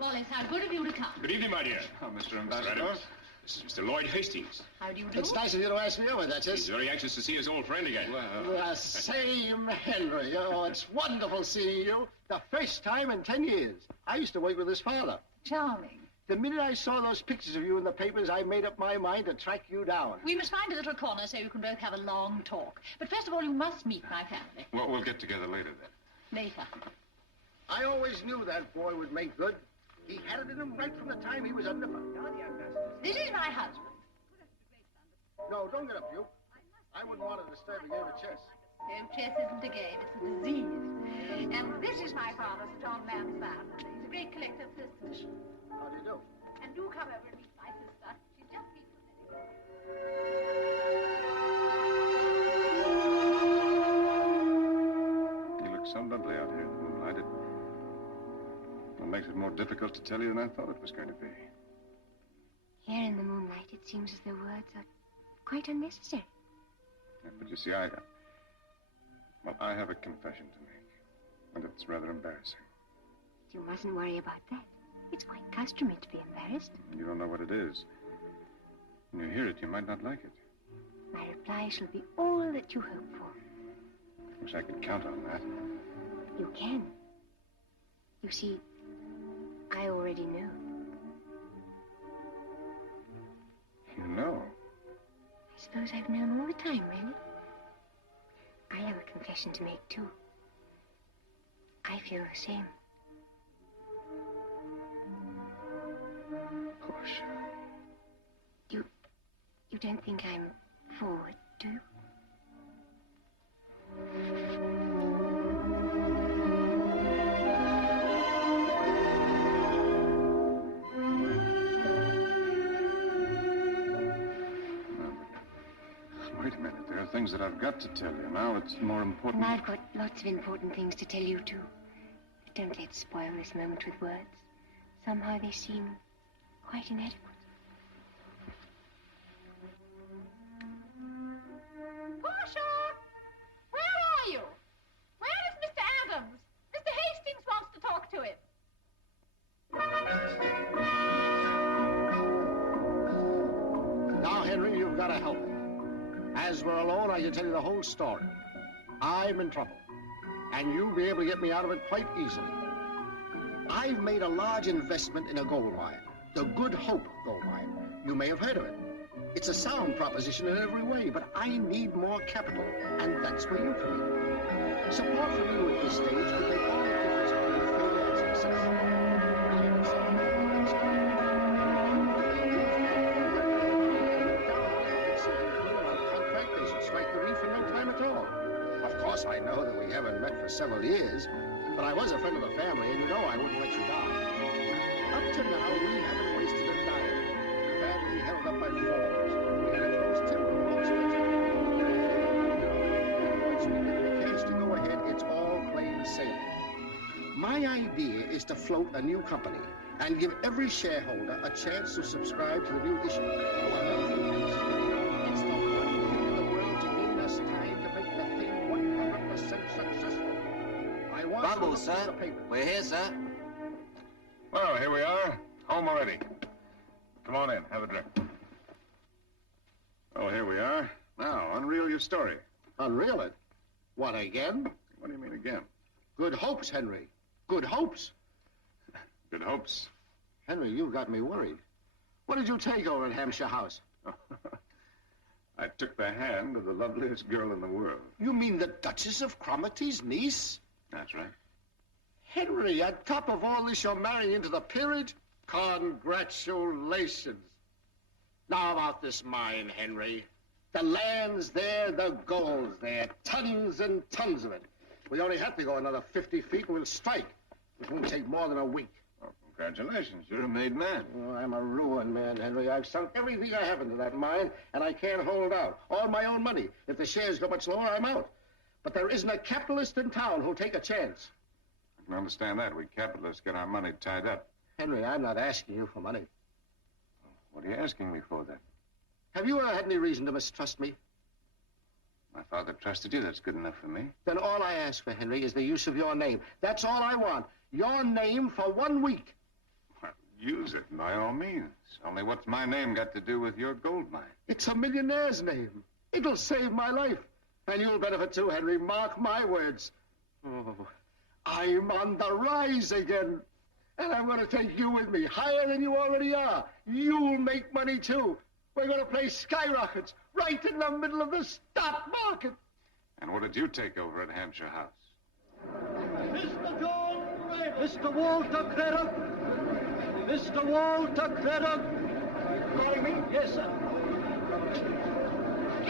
Wallace, how good of you to come. Good evening, my dear. Oh, Mr. Ambassador. Adams. This is Mr. Lloyd Hastings. How do you do? It's nice of you to ask me over, Duchess. He's very anxious to see his old friend again. The same Henry. Oh, it's wonderful seeing you. The first time in 10 years. I used to work with his father. Charming. The minute I saw those pictures of you in the papers, I made up my mind to track you down. We must find a little corner so you can both have a long talk. But first of all, you must meet my family. Well, we'll get together later, then. Later. I always knew that boy would make good. He had it in him right from the time he was a nipper. This is my husband. No, don't get up, you. I wouldn't want to disturb the game of chess. No, chess isn't a game, it's a disease. And this is my father, Sir John Mansfield. He's a great collector of first edition. How do you do? And do come over and meet my sister. She's just been from You look so lovely out here in the moonlight. It makes it more difficult to tell you than I thought it was going to be. Here in the moonlight, it's It seems as though words are quite unnecessary. Yeah, but you see, I have a confession to make, and it's rather embarrassing. You mustn't worry about that. It's quite customary to be embarrassed. You don't know what it is. When you hear it, you might not like it. My reply shall be all that you hope for. Wish I could count on that. You can. You see, I already know. You know? I suppose I've known all the time, really. I have a confession to make, too. I feel the same. Portia. You don't think I'm forward, do you? Wait a minute. There are things that I've got to tell you. Now it's more important. And I've got lots of important things to tell you, too. But don't let's spoil this moment with words. Somehow they seem quite inadequate. Portia! Where are you? Where is Mr. Adams? Mr. Hastings wants to talk to him. Now, Henry, you've got to help me. As we're alone, I can tell you the whole story. I'm in trouble, and you'll be able to get me out of it quite easily. I've made a large investment in a gold mine, the Good Hope gold mine. You may have heard of it. It's a sound proposition in every way, but I need more capital, and that's where you come in. Support from you at this stage could make all the difference between failure and success. I have accepted that contract. They should strike the reef in no time at all. Of course, I know that we haven't met for several years, but I was a friend of the family, and you know I wouldn't let you down. Up to now, we haven't wasted a dime. Badly held up by forms. We had close timber most of it. Once we get the cash to go ahead, it's all plain sailing. My idea is to float a new company and give every shareholder a chance to subscribe to the new issue. One of the things, it's the only thing in the world to give us time to make the thing 100% successful. I want Bumble, sir. We're here, sir. Well, here we are. Home already. Come on in. Have a drink. Oh, here we are. Now, unreel your story. Unreel it? What, again? What do you mean, again? Good hopes, Henry. Good hopes. Good hopes. Henry, you got me worried. What did you take over at Hampshire House? I took the hand of the loveliest girl in the world. You mean the Duchess of Cromarty's niece? That's right. Henry, on top of all this, you're marrying into the peerage? Congratulations. Now about this mine, Henry. The land's there, the gold's there. Tons and tons of it. We only have to go another 50 feet and we'll strike. It won't take more than a week. Oh, congratulations. You're a made man. Oh, I'm a ruined man, Henry. I've sunk everything I have into that mine, and I can't hold out. All my own money. If the shares go much lower, I'm out. But there isn't a capitalist in town who'll take a chance. I can understand that. We capitalists get our money tied up. Henry, I'm not asking you for money. What are you asking me for, then? Have you ever had any reason to mistrust me? My father trusted you. That's good enough for me. Then all I ask for, Henry, is the use of your name. That's all I want. Your name for 1 week. Well, use it, by all means. Only what's my name got to do with your gold mine? It's a millionaire's name. It'll save my life. And you'll benefit too, Henry. Mark my words. Oh, I'm on the rise again. And I'm going to take you with me, higher than you already are. You'll make money, too. We're going to play skyrockets right in the middle of the stock market. And what did you take over at Hampshire House? Mr. John Ray, Mr. Walter Craddock. Mr. Walter Craddock. Calling me? Yes, sir.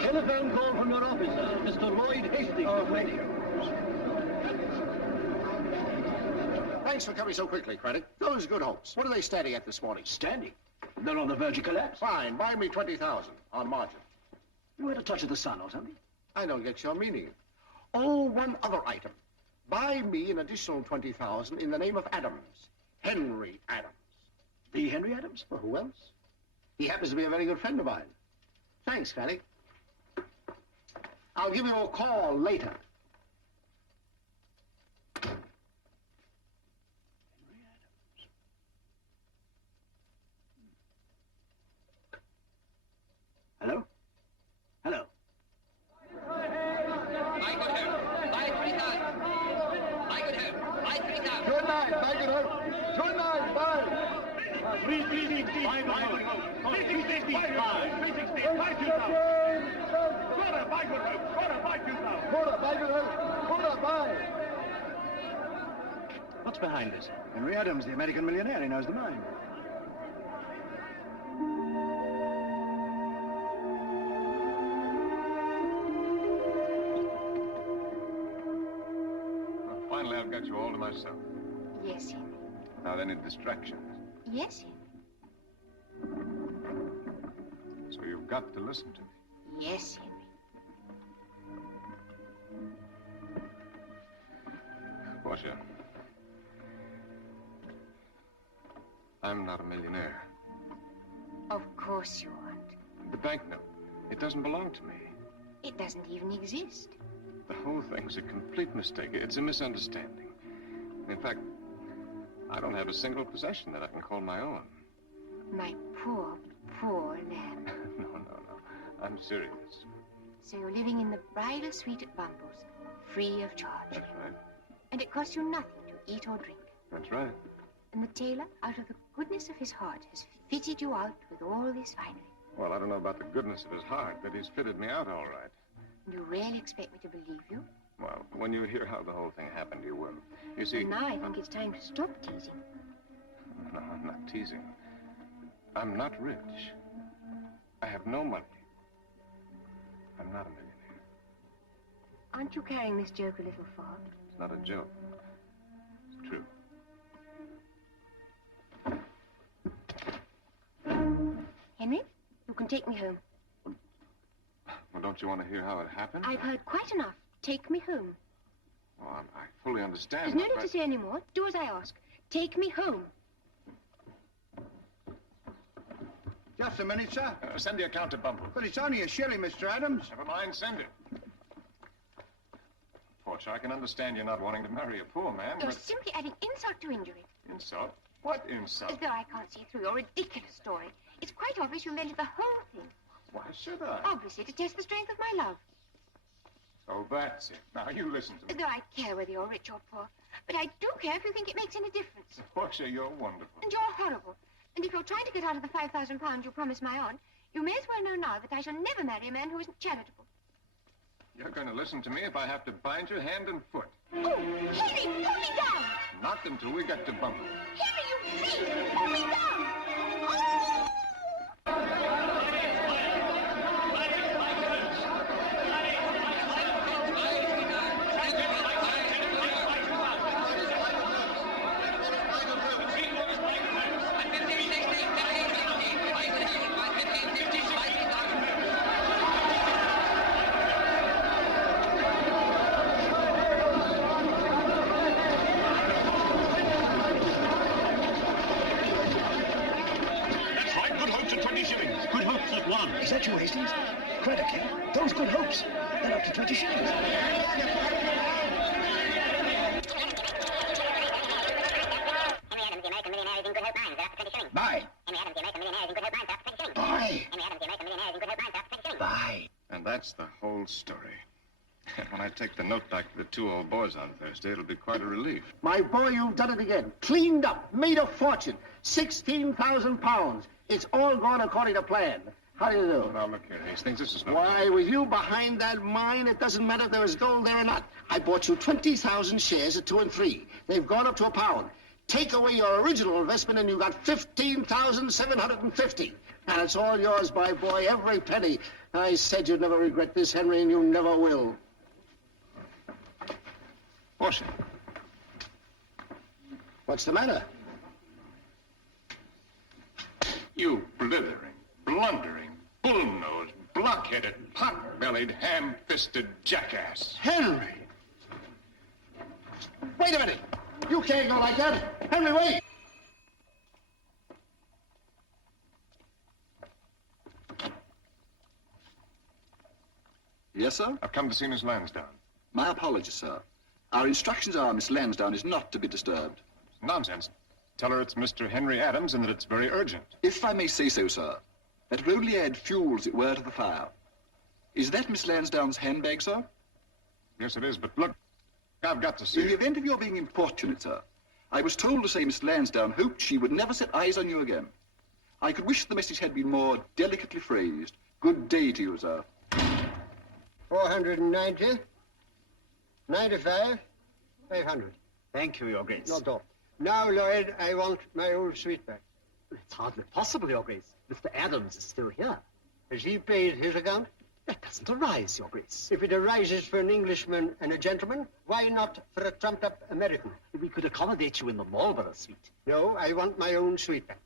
Telephone call from your office, sir. Mr. Lloyd Hastings. Oh, thank you. Thanks for coming so quickly, Craddock. Those Good Hopes. What are they standing at this morning? Standing? They're on the verge of collapse. Fine. Buy me 20,000 on margin. You had a touch of the sun or something? I don't get your meaning. Oh, one other item. Buy me an additional 20,000 in the name of Adams. Henry Adams. The Henry Adams? Well, who else? He happens to be a very good friend of mine. Thanks, Fanny. I'll give you a call later. Hello? Hello? Good night, bye, good hope. Good night, bye. 360, 360, 5 What's behind this? Henry Adams, the American millionaire. He knows the mine. Well, finally, I've got you all to myself. Yes, Henry. Not any distractions. Yes, Henry. So you've got to listen to me. Yes, Henry. Portia, I'm not a millionaire. Of course you aren't. The banknote, it doesn't belong to me. It doesn't even exist. The whole thing's a complete mistake. It's a misunderstanding. In fact, I don't have a single possession that I can call my own. My poor, poor lamb. No. I'm serious. So you're living in the bridal suite at Bumble's, free of charge. That's right. And it costs you nothing to eat or drink. That's right. And the tailor, out of the goodness of his heart, has fitted you out with all this finery. Well, I don't know about the goodness of his heart, but he's fitted me out all right. You really expect me to believe you? Well, when you hear how the whole thing happened, you will. You see... And now I think it's time to stop teasing. No, I'm not teasing. I'm not rich. I have no money. I'm not a millionaire. Aren't you carrying this joke a little far? It's not a joke. It's true. Henry, you can take me home. Well, don't you want to hear how it happened? I've heard quite enough. Take me home. Well, I fully understand. There's no need to say any more. Do as I ask. Take me home. Just a minute, sir. Send the account to Bumble. But it's only a shilling, Mr. Adams. Never mind, send it. Portia, I can understand you're not wanting to marry a poor man, You're but... simply adding insult to injury. Insult? What insult? As though I can't see through your ridiculous story. It's quite obvious you invented the whole thing. Why should I? Obviously, to test the strength of my love. Oh, that's it. Now, you listen to me. As though I care whether you're rich or poor. But I do care if you think it makes any difference. Portia, you're wonderful. And you're horrible. And if you're trying to get out of the £5,000 you promised my aunt, you may as well know now that I shall never marry a man who isn't charitable. You're going to listen to me if I have to bind your hand and foot. Oh, Henry, pull me down! Not until we get to Bumble. Henry, you please, pull me down! Is that you, Hastings? Quite a kill. Those good hopes. They're up to 20 shillings. Buy. Buy. Buy. And that's the whole story. And when I take the note back to the two old boys on Thursday, it'll be quite a relief. My boy, you've done it again. Cleaned up, made a fortune. £16,000. It's all gone according to plan. How do you do? Now, look here, Hastings, this is no... Why, with you behind that mine, it doesn't matter if there is gold there or not. I bought you 20,000 shares at 2 and 3. They've gone up to £1. Take away your original investment and you got 15,750. And it's all yours, my boy, every penny. I said you'd never regret this, Henry, and you never will. Portia. What's the matter? You blithering, blundering, bull-nosed, block-headed, pot-bellied, ham-fisted jackass. Henry! Wait a minute! You can't go like that! Henry, wait! Yes, sir? I've come to see Miss Lansdowne. My apologies, sir. Our instructions are Miss Lansdowne is not to be disturbed. Nonsense. Tell her it's Mr. Henry Adams and that it's very urgent. If I may say so, sir, that will only add fuel, as it were, to the fire. Is that Miss Lansdowne's handbag, sir? Yes, it is, but look, I've got to see In the her. event of your being importunate, sir, I was told to say Miss Lansdowne hoped she would never set eyes on you again. I could wish the message had been more delicately phrased. Good day to you, sir. 490, 95, 500. Thank you, Your Grace. Not all. Now, Lloyd, I want my old suite back. It's hardly possible, Your Grace. Mr. Adams is still here. Has he paid his account? That doesn't arise, Your Grace. If it arises for an Englishman and a gentleman, why not for a trumped-up American? We could accommodate you in the Marlborough suite. No, I want my own suite back.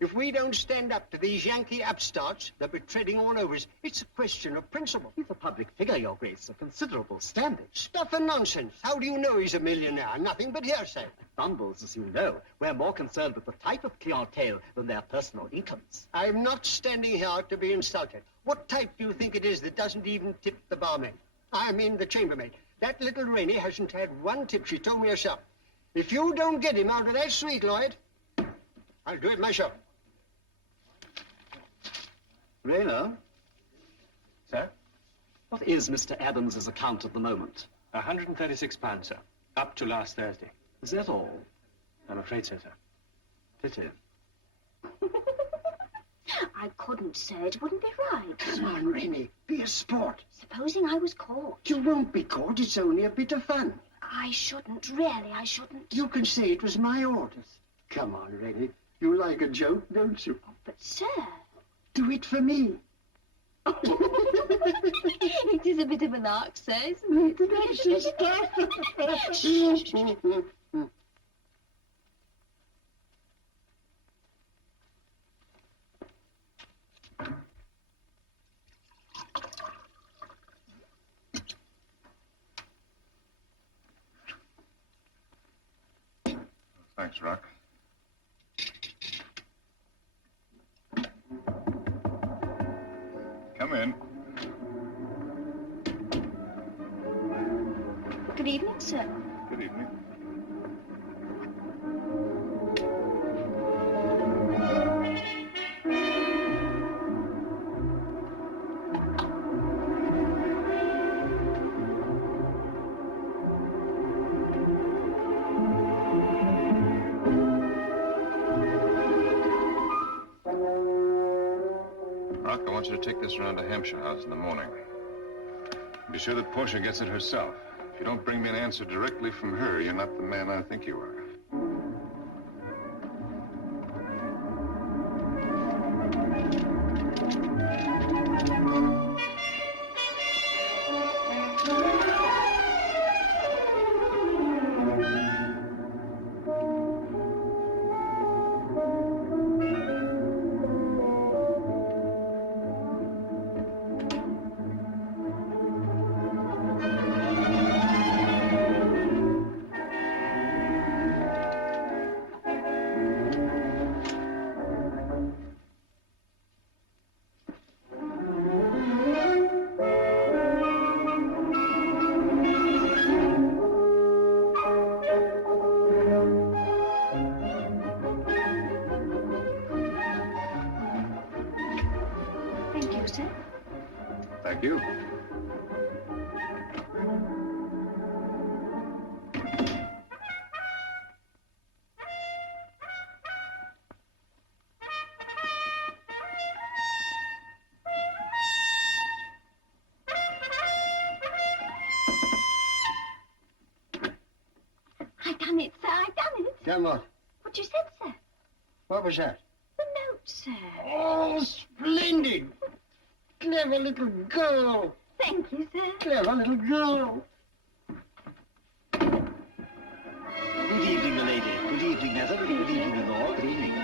If we don't stand up to these Yankee upstarts, they'll be treading all over us. It's a question of principle. He's a public figure, Your Grace, of considerable standing. Stuff and nonsense. How do you know he's a millionaire? Nothing but hearsay. Bumbles, as you know, we're more concerned with the type of clientele than their personal incomes. I'm not standing here to be insulted. What type do you think it is that doesn't even tip the barmaid? I mean the chambermaid. That little Rainey hasn't had one tip. She told me herself. If you don't get him out of that suite, Lloyd, I'll do it myself. Rayner? Sir? What is Mr. Adams's account at the moment? £136, sir. Up to last Thursday. Is that all? I'm afraid so, sir. Pity. I couldn't, sir. It wouldn't be right. Come on, Rainey. Be a sport. Supposing I was caught. You won't be caught. It's only a bit of fun. I shouldn't. Really, I shouldn't. You can say it was my orders. Come on, Rainey. You like a joke, don't you? Oh, but, sir... Do it for me. It is a bit of a lark, sir, isn't it? Thanks, Rock. Come in. Good evening, sir. Good evening. Rock, I want you to take this around to Hampshire House in the morning. Be sure that Portia gets it herself. If you don't bring me an answer directly from her, you're not the man I think you are. Thank you, sir. Thank you. I done it, sir. I done it. Done what? What you said, sir. What was that? The note, sir. Oh, splendid. Clever little girl. Thank you, sir. Clever little girl. Good evening, milady. Good evening, Nether. Good evening, Lenore. Good evening.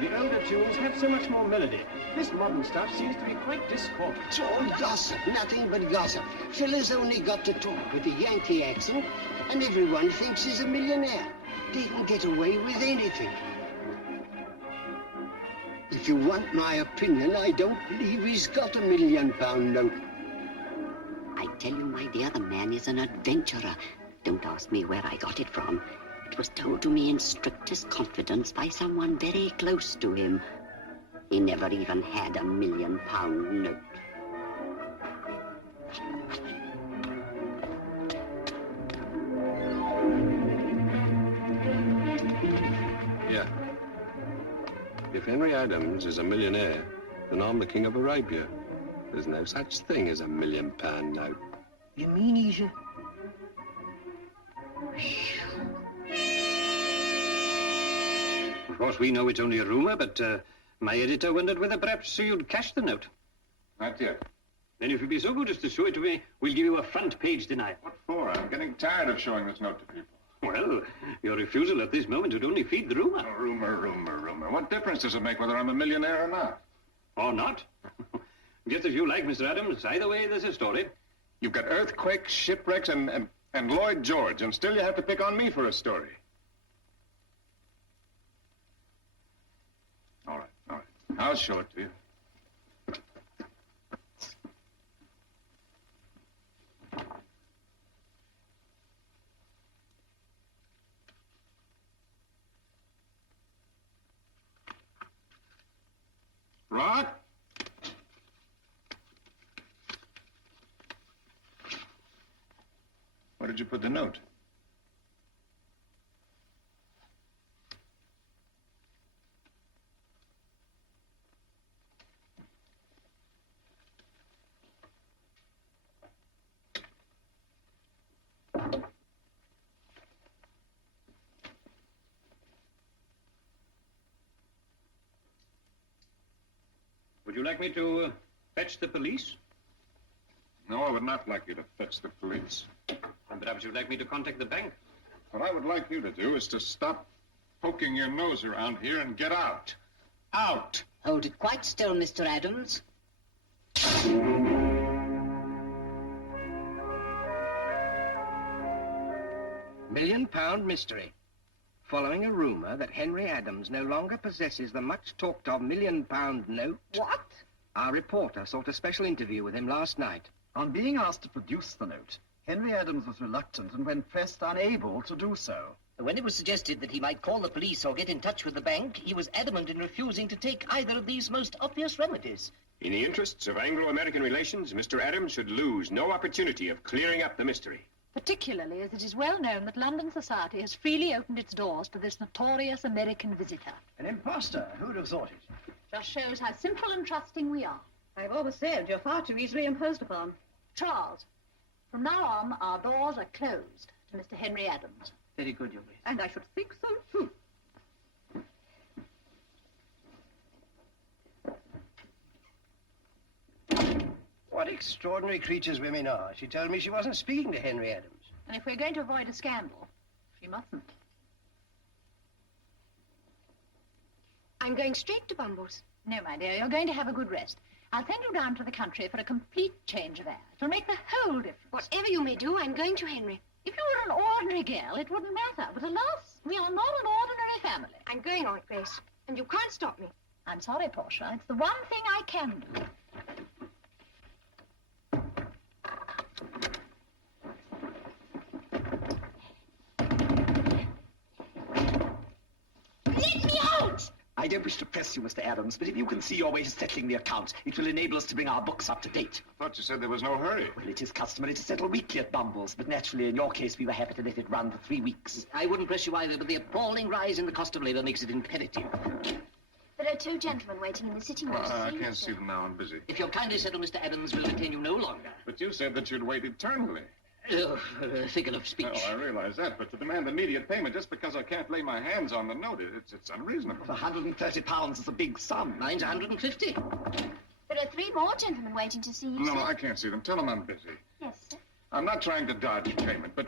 The older tunes have so much more melody. This modern stuff seems to be quite discordant. It's all gossip, nothing but gossip. Fella's only got to talk with a Yankee accent, and everyone thinks he's a millionaire. They can get away with anything. If you want my opinion, I don't believe he's got £1 million note. tell you, my dear, the man is an adventurer. Don't ask me where I got it from. It was told to me in strictest confidence by someone very close to him. He never even had a £1 million note. Yeah. If Henry Adams is a millionaire, then I'm the king of Arabia. There's no such thing as a £1 million note. You mean he's a... Of course, we know it's only a rumor, but my editor wondered whether perhaps you'd cash the note. Not yet. Then if you'd be so good as to show it to me, we'll give you a front page denial. What for? I'm getting tired of showing this note to people. Well, your refusal at this moment would only feed the rumor. Oh, rumor. What difference does it make whether I'm a millionaire or not? Or not? Just as you like, Mr. Adams. Either way, there's a story. You've got earthquakes, shipwrecks, and Lloyd George, and still you have to pick on me for a story. All right. I'll show it to you. Rock? Where did you put the note? Would you like me to fetch the police? No, I would not like you to fetch the police. And perhaps you'd like me to contact the bank? What I would like you to do is to stop poking your nose around here and get out. Out! Hold it quite still, Mr. Adams. £1 million mystery. Following a rumor that Henry Adams no longer possesses the much talked of £1 million note. What? Our reporter sought a special interview with him last night. On being asked to produce the note, Henry Adams was reluctant and, when pressed, unable to do so. When it was suggested that he might call the police or get in touch with the bank, he was adamant in refusing to take either of these most obvious remedies. In the interests of Anglo-American relations, Mr. Adams should lose no opportunity of clearing up the mystery. Particularly as it is well known that London society has freely opened its doors to this notorious American visitor. An imposter. Who'd have thought it? Just shows how simple and trusting we are. I've always said you're far too easily imposed upon. Charles, from now on, our doors are closed to Mr. Henry Adams. Very good, Your Grace. And I should think so, too. What extraordinary creatures women are. She told me she wasn't speaking to Henry Adams. And if we're going to avoid a scandal, she mustn't. I'm going straight to Bumble's. No, my dear, you're going to have a good rest. I'll send you down to the country for a complete change of air. It'll make the whole difference. Whatever you may do, I'm going to Henry. If you were an ordinary girl, it wouldn't matter. But alas, we are not an ordinary family. I'm going, Aunt Grace, and you can't stop me. I'm sorry, Portia. It's the one thing I can do. Let me out! I don't wish to press you, Mr. Adams, but if you can see your way to settling the accounts, it will enable us to bring our books up to date. I thought you said there was no hurry. Well, it is customary to settle weekly at Bumble's, but naturally, in your case, we were happy to let it run for 3 weeks. I wouldn't press you either, but the appalling rise in the cost of labor makes it imperative. There are 2 gentlemen waiting in the sitting room. I can't see them now. I'm busy. If you'll kindly settle, Mr. Adams will detain you no longer. But you said that you'd wait eternally. Figure of speech. Oh, I realize that, but to demand immediate payment just because I can't lay my hands on the note, it's unreasonable. £130 is a big sum. Mine's 150. There are 3 more gentlemen waiting to see you, No, sir. I can't see them. Tell them I'm busy. Yes, sir. I'm not trying to dodge payment, but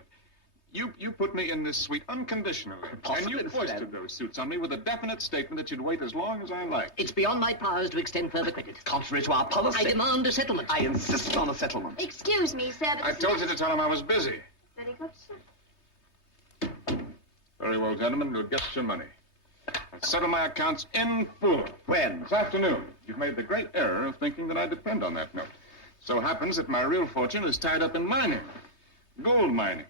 you put me in this suite unconditionally. Possibly, And you Mr. foisted Adams. those suits on me with a definite statement that you'd wait as long as I liked. It's beyond my powers to extend further credit. Contrary to our policy. I demand a settlement. I insist on a settlement. Excuse me, sir, but... I told you to tell them I was busy. Very good, sir. Very well, gentlemen, you'll get your money. I'll settle my accounts in full. When? This afternoon. You've made the great error of thinking that I depend on that note. So happens that my real fortune is tied up in mining. Gold mining.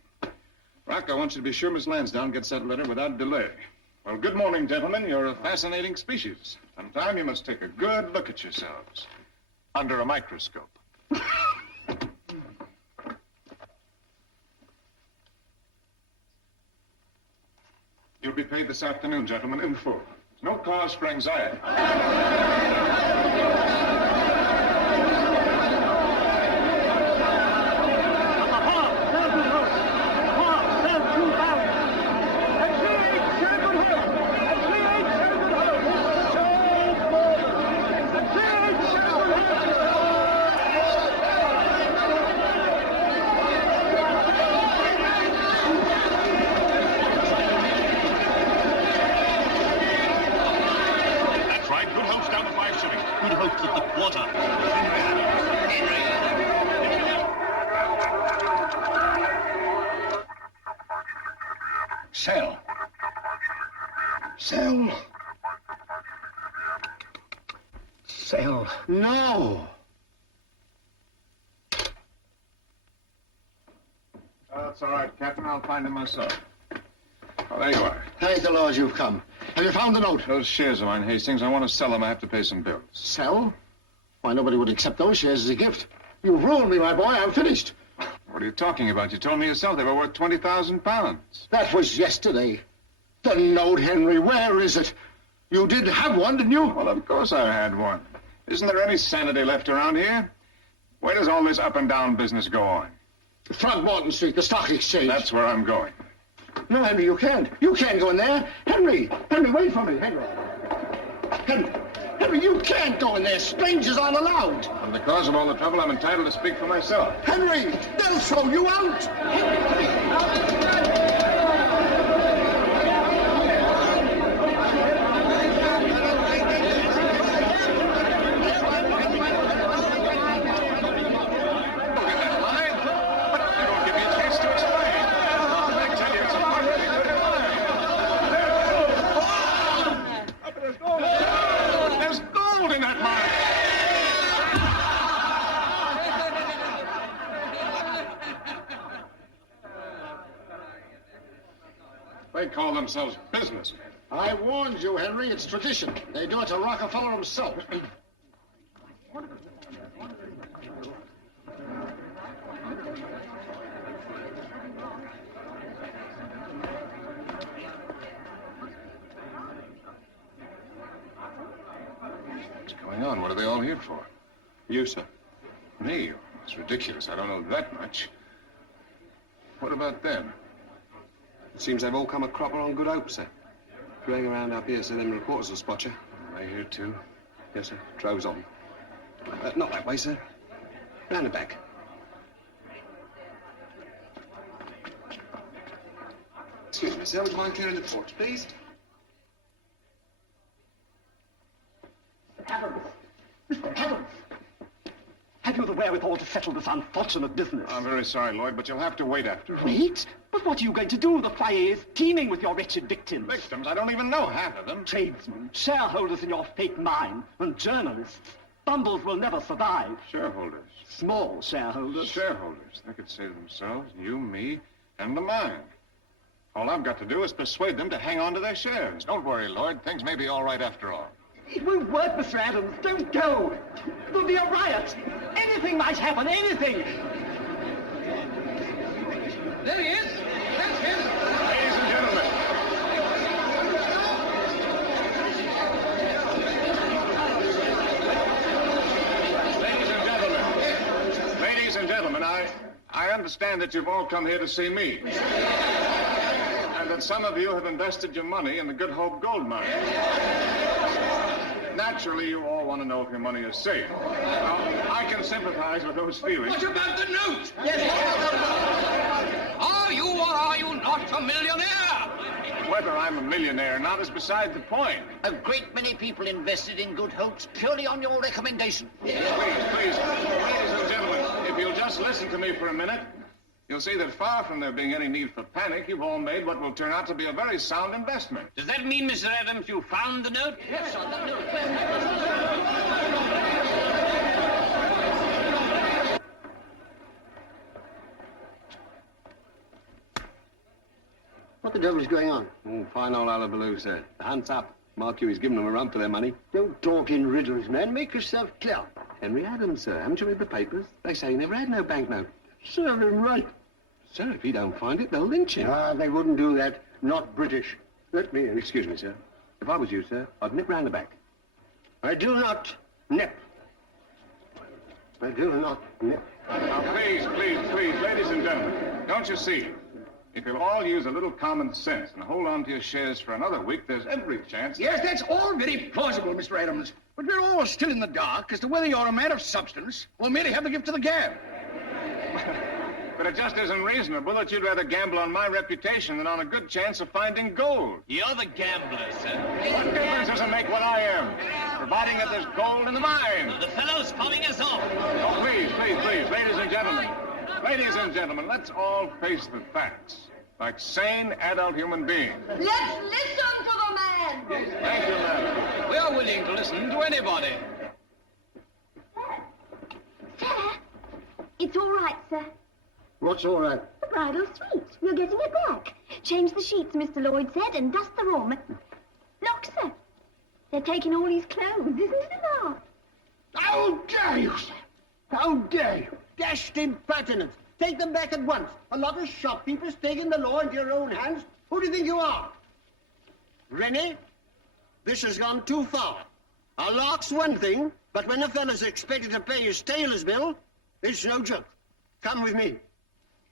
Rock, I want you to be sure Miss Lansdowne gets that letter without delay. Well, good morning, gentlemen. You're a fascinating species. Sometime you must take a good look at yourselves. Under a microscope. You'll be paid this afternoon, gentlemen, in full. No cause for anxiety. Sell. Sell. Sell. No. That's all right, Captain. I'll find him myself. Oh, there you are. Thank the Lord you've come. Have you found the note? Those shares of mine, Hastings, I want to sell them. I have to pay some bills. Sell? Why, nobody would accept those shares as a gift. You've ruined me, my boy. I'm finished. What are you talking about? You told me yourself they were worth 20,000 pounds. That was yesterday. The note, Henry, where is it? You did have one, didn't you? Well, of course I had one. Isn't there any sanity left around here? Where does all this up and down business go on? Throgmorton Street, the stock exchange. That's where I'm going. No, Henry, you can't. You can't go in there. Henry, wait for me, Henry. Henry, you can't go in there. Strangers aren't allowed. And because of all the trouble, I'm entitled to speak for myself. Henry, they'll throw you out. They call themselves businessmen. I warned you, Henry. It's tradition. They do it to Rockefeller himself. What's going on? What are they all here for? You, sir. Me? It's ridiculous. I don't know that much. What about them? It seems they've all come a cropper on good hope, sir. If you hang around up here, so them reporters will spot you. Are they here, too? Yes, sir. Droves on. Not that way, sir. Round the back. Excuse me, sir. Would you mind clearing the porch, please? Adams! Mr. Adams! Have you the wherewithal to settle this unfortunate business? I'm very sorry, Lloyd, but you'll have to wait after all. Wait? But what are you going to do? The foyer is teeming with your wretched victims. Victims? I don't even know half of them. Tradesmen, shareholders in your fake mine, and journalists. Bumbles will never survive. Shareholders? Small shareholders. Shareholders. They could say to themselves, you, me, and the mine. All I've got to do is persuade them to hang on to their shares. Don't worry, Lloyd. Things may be all right after all. It won't work, Mr. Adams. Don't go. There'll be a riot. Anything might happen, anything. There he is. That's him. Ladies and gentlemen. Ladies and gentlemen, I understand that you've all come here to see me. And that some of you have invested your money in the Good Hope gold mine. Naturally, you all want to know if your money is safe. Now, I can sympathize with those feelings. What about the note? Yes. Are you or are you not a millionaire? Whether I'm a millionaire or not is beside the point. A great many people invested in Good Hopes purely on your recommendation. Please, ladies and gentlemen, if you'll just listen to me for a minute, you'll see that far from there being any need for panic, you've all made what will turn out to be a very sound investment. Does that mean, Mr. Adams, you found the note? Yes, sir. The note. What the devil's going on? Oh, fine old hullabaloo, sir. The hunt's up. Mark you, he's given them a run for their money. Don't talk in riddles, man. Make yourself clear. Henry Adams, sir. Haven't you read the papers? They say he never had no banknote. Serve him right. Sir, if he don't find it, they'll lynch him. Ah, they wouldn't do that. Not British. Let me in. Excuse me, sir. If I was you, sir, I'd nip round the back. I do not nip. I do not nip. Now, please, ladies and gentlemen, don't you see? If you'll all use a little common sense and hold on to your shares for another week, there's every chance... Yes, that's all very plausible, Mr. Adams. But we're all still in the dark as to whether you're a man of substance or merely have the gift of the gab. But it just isn't reasonable that you'd rather gamble on my reputation than on a good chance of finding gold. You're the gambler, sir. What difference does it make what I am, providing that there's gold in the mine? The fellow's following us off. Oh, please, ladies and gentlemen. Ladies and gentlemen, let's all face the facts, like sane adult human beings. Let's listen to the man. Thank you, madam. We are willing to listen to anybody. Sir, it's all right, sir. What's all right? The bridal suite. You're getting it back. Change the sheets, Mr. Lloyd said, and dust the room. Look, sir. They're taking all his clothes. Isn't it enough? How dare you, sir? How dare you? Dashed impertinence. Take them back at once. A lot of shopkeepers taking the law into your own hands. Who do you think you are? Rennie, this has gone too far. A lark's one thing, but when a fellow's expected to pay his tailor's bill, it's no joke. Come with me.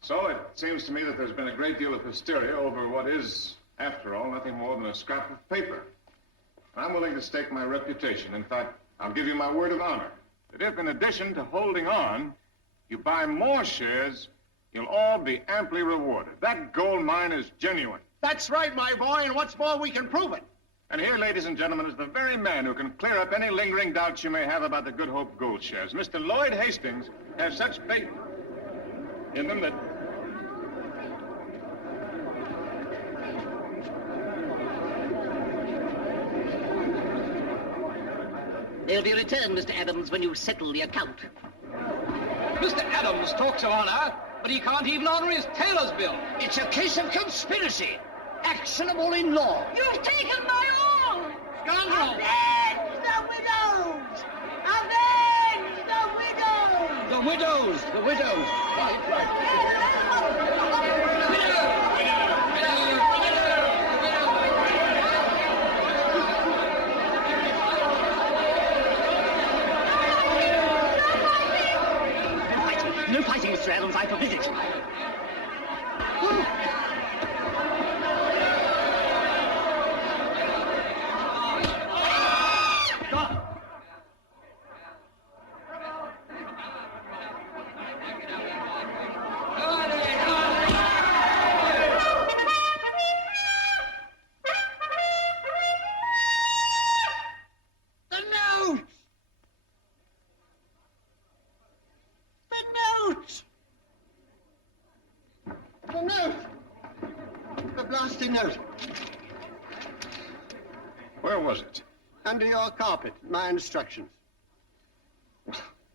So it seems to me that there's been a great deal of hysteria over what is, after all, nothing more than a scrap of paper. I'm willing to stake my reputation. In fact, I'll give you my word of honor that if, in addition to holding on, you buy more shares, you'll all be amply rewarded. That gold mine is genuine. That's right, my boy, and what's more, we can prove it. And here, ladies and gentlemen, is the very man who can clear up any lingering doubts you may have about the Good Hope gold shares. Mr. Lloyd Hastings has such faith in them that... They'll be returned, Mr. Adams, when you settle the account. Mr. Adams talks of honor, but he can't even honor his tailor's bill. It's a case of conspiracy. Actionable in law. You've taken my all. Scoundrel. Avenge the widows. Avenge the widows. The widows. The widows. Right. No fighting, Mr. Adams, I forbid it. The note! The blasting note. Where was it? Under your carpet. My instructions.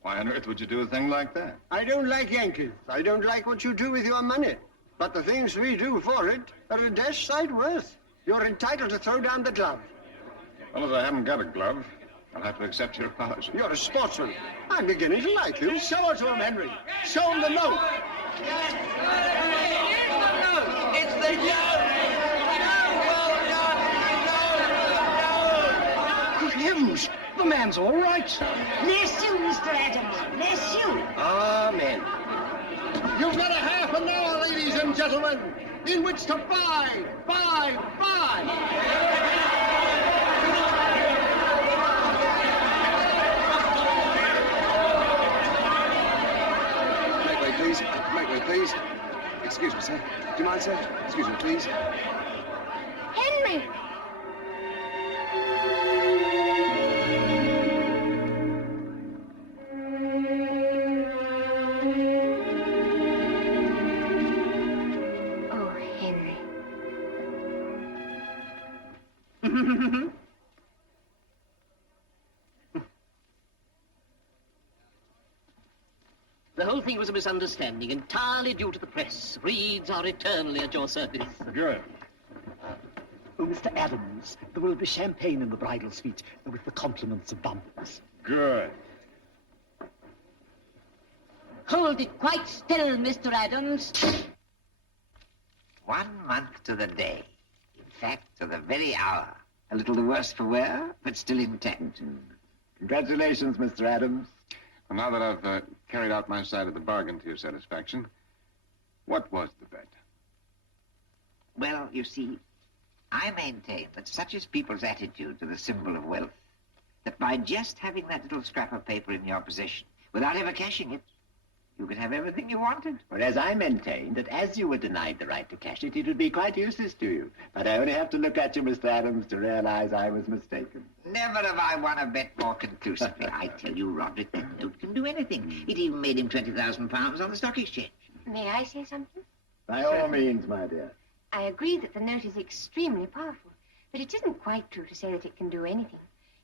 Why on earth would you do a thing like that? I don't like Yankees. I don't like what you do with your money. But the things we do for it are a dash sight worse. You're entitled to throw down the glove. Well, as I haven't got a glove, I'll have to accept your apology. You're a sportsman. I'm beginning to like you. Show it to him, Henry. Show him the note. It's the note! Good heavens! The man's all right. Bless you, Mr. Adams. Bless you. Amen. You've got a half an hour, ladies and gentlemen, in which to buy. Make way, please. Make way, please. Excuse me, sir. Do you mind, sir? Excuse me, please. Henry! Oh, Henry. The whole thing was a misunderstanding, entirely due to the press. Reeds are eternally at your service. Good. Oh, Mr. Adams, there will be champagne in the bridal suite with the compliments of bumpers. Good. Hold it quite still, Mr. Adams. 1 month to the day. In fact, to the very hour. A little the worse for wear, but still intact. Congratulations, Mr. Adams. Well, now that I've carried out my side of the bargain to your satisfaction, what was the bet? Well, you see, I maintain that such is people's attitude to the symbol of wealth, that by just having that little scrap of paper in your possession, without ever cashing it, you could have everything you wanted. Whereas I maintain that as you were denied the right to cash it, it would be quite useless to you. But I only have to look at you, Mr. Adams, to realize I was mistaken. Never have I won a bet more conclusively. I tell you, Roderick, that note can do anything. It even made him £20,000 on the stock exchange. May I say something? By all means, my dear. I agree that the note is extremely powerful, but it isn't quite true to say that it can do anything.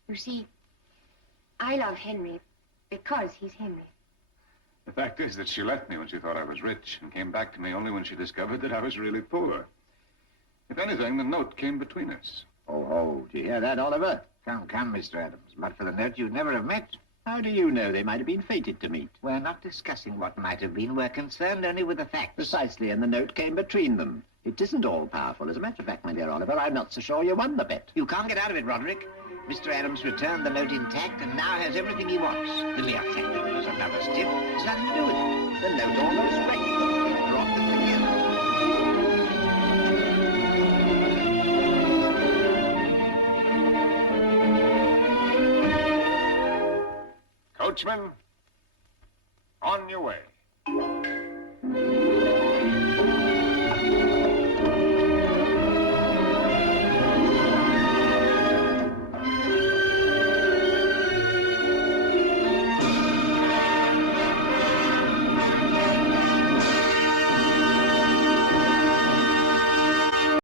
You see, I love Henry because he's Henry. The fact is that she left me when she thought I was rich and came back to me only when she discovered that I was really poor. If anything, the note came between us. Oh, do you hear that, Oliver? Come, Mr. Adams. But for the note, you'd never have met. How do you know? They might have been fated to meet. We're not discussing what might have been. We're concerned only with the facts. Precisely, and the note came between them. It isn't all powerful. As a matter of fact, my dear Oliver, I'm not so sure you won the bet. You can't get out of it, Roderick. Mr. Adams returned the note intact and now has everything he wants. The mere fact that it was a lover's tip has nothing to do with it. The note almost wrecked them. It brought them Coachman, on your way.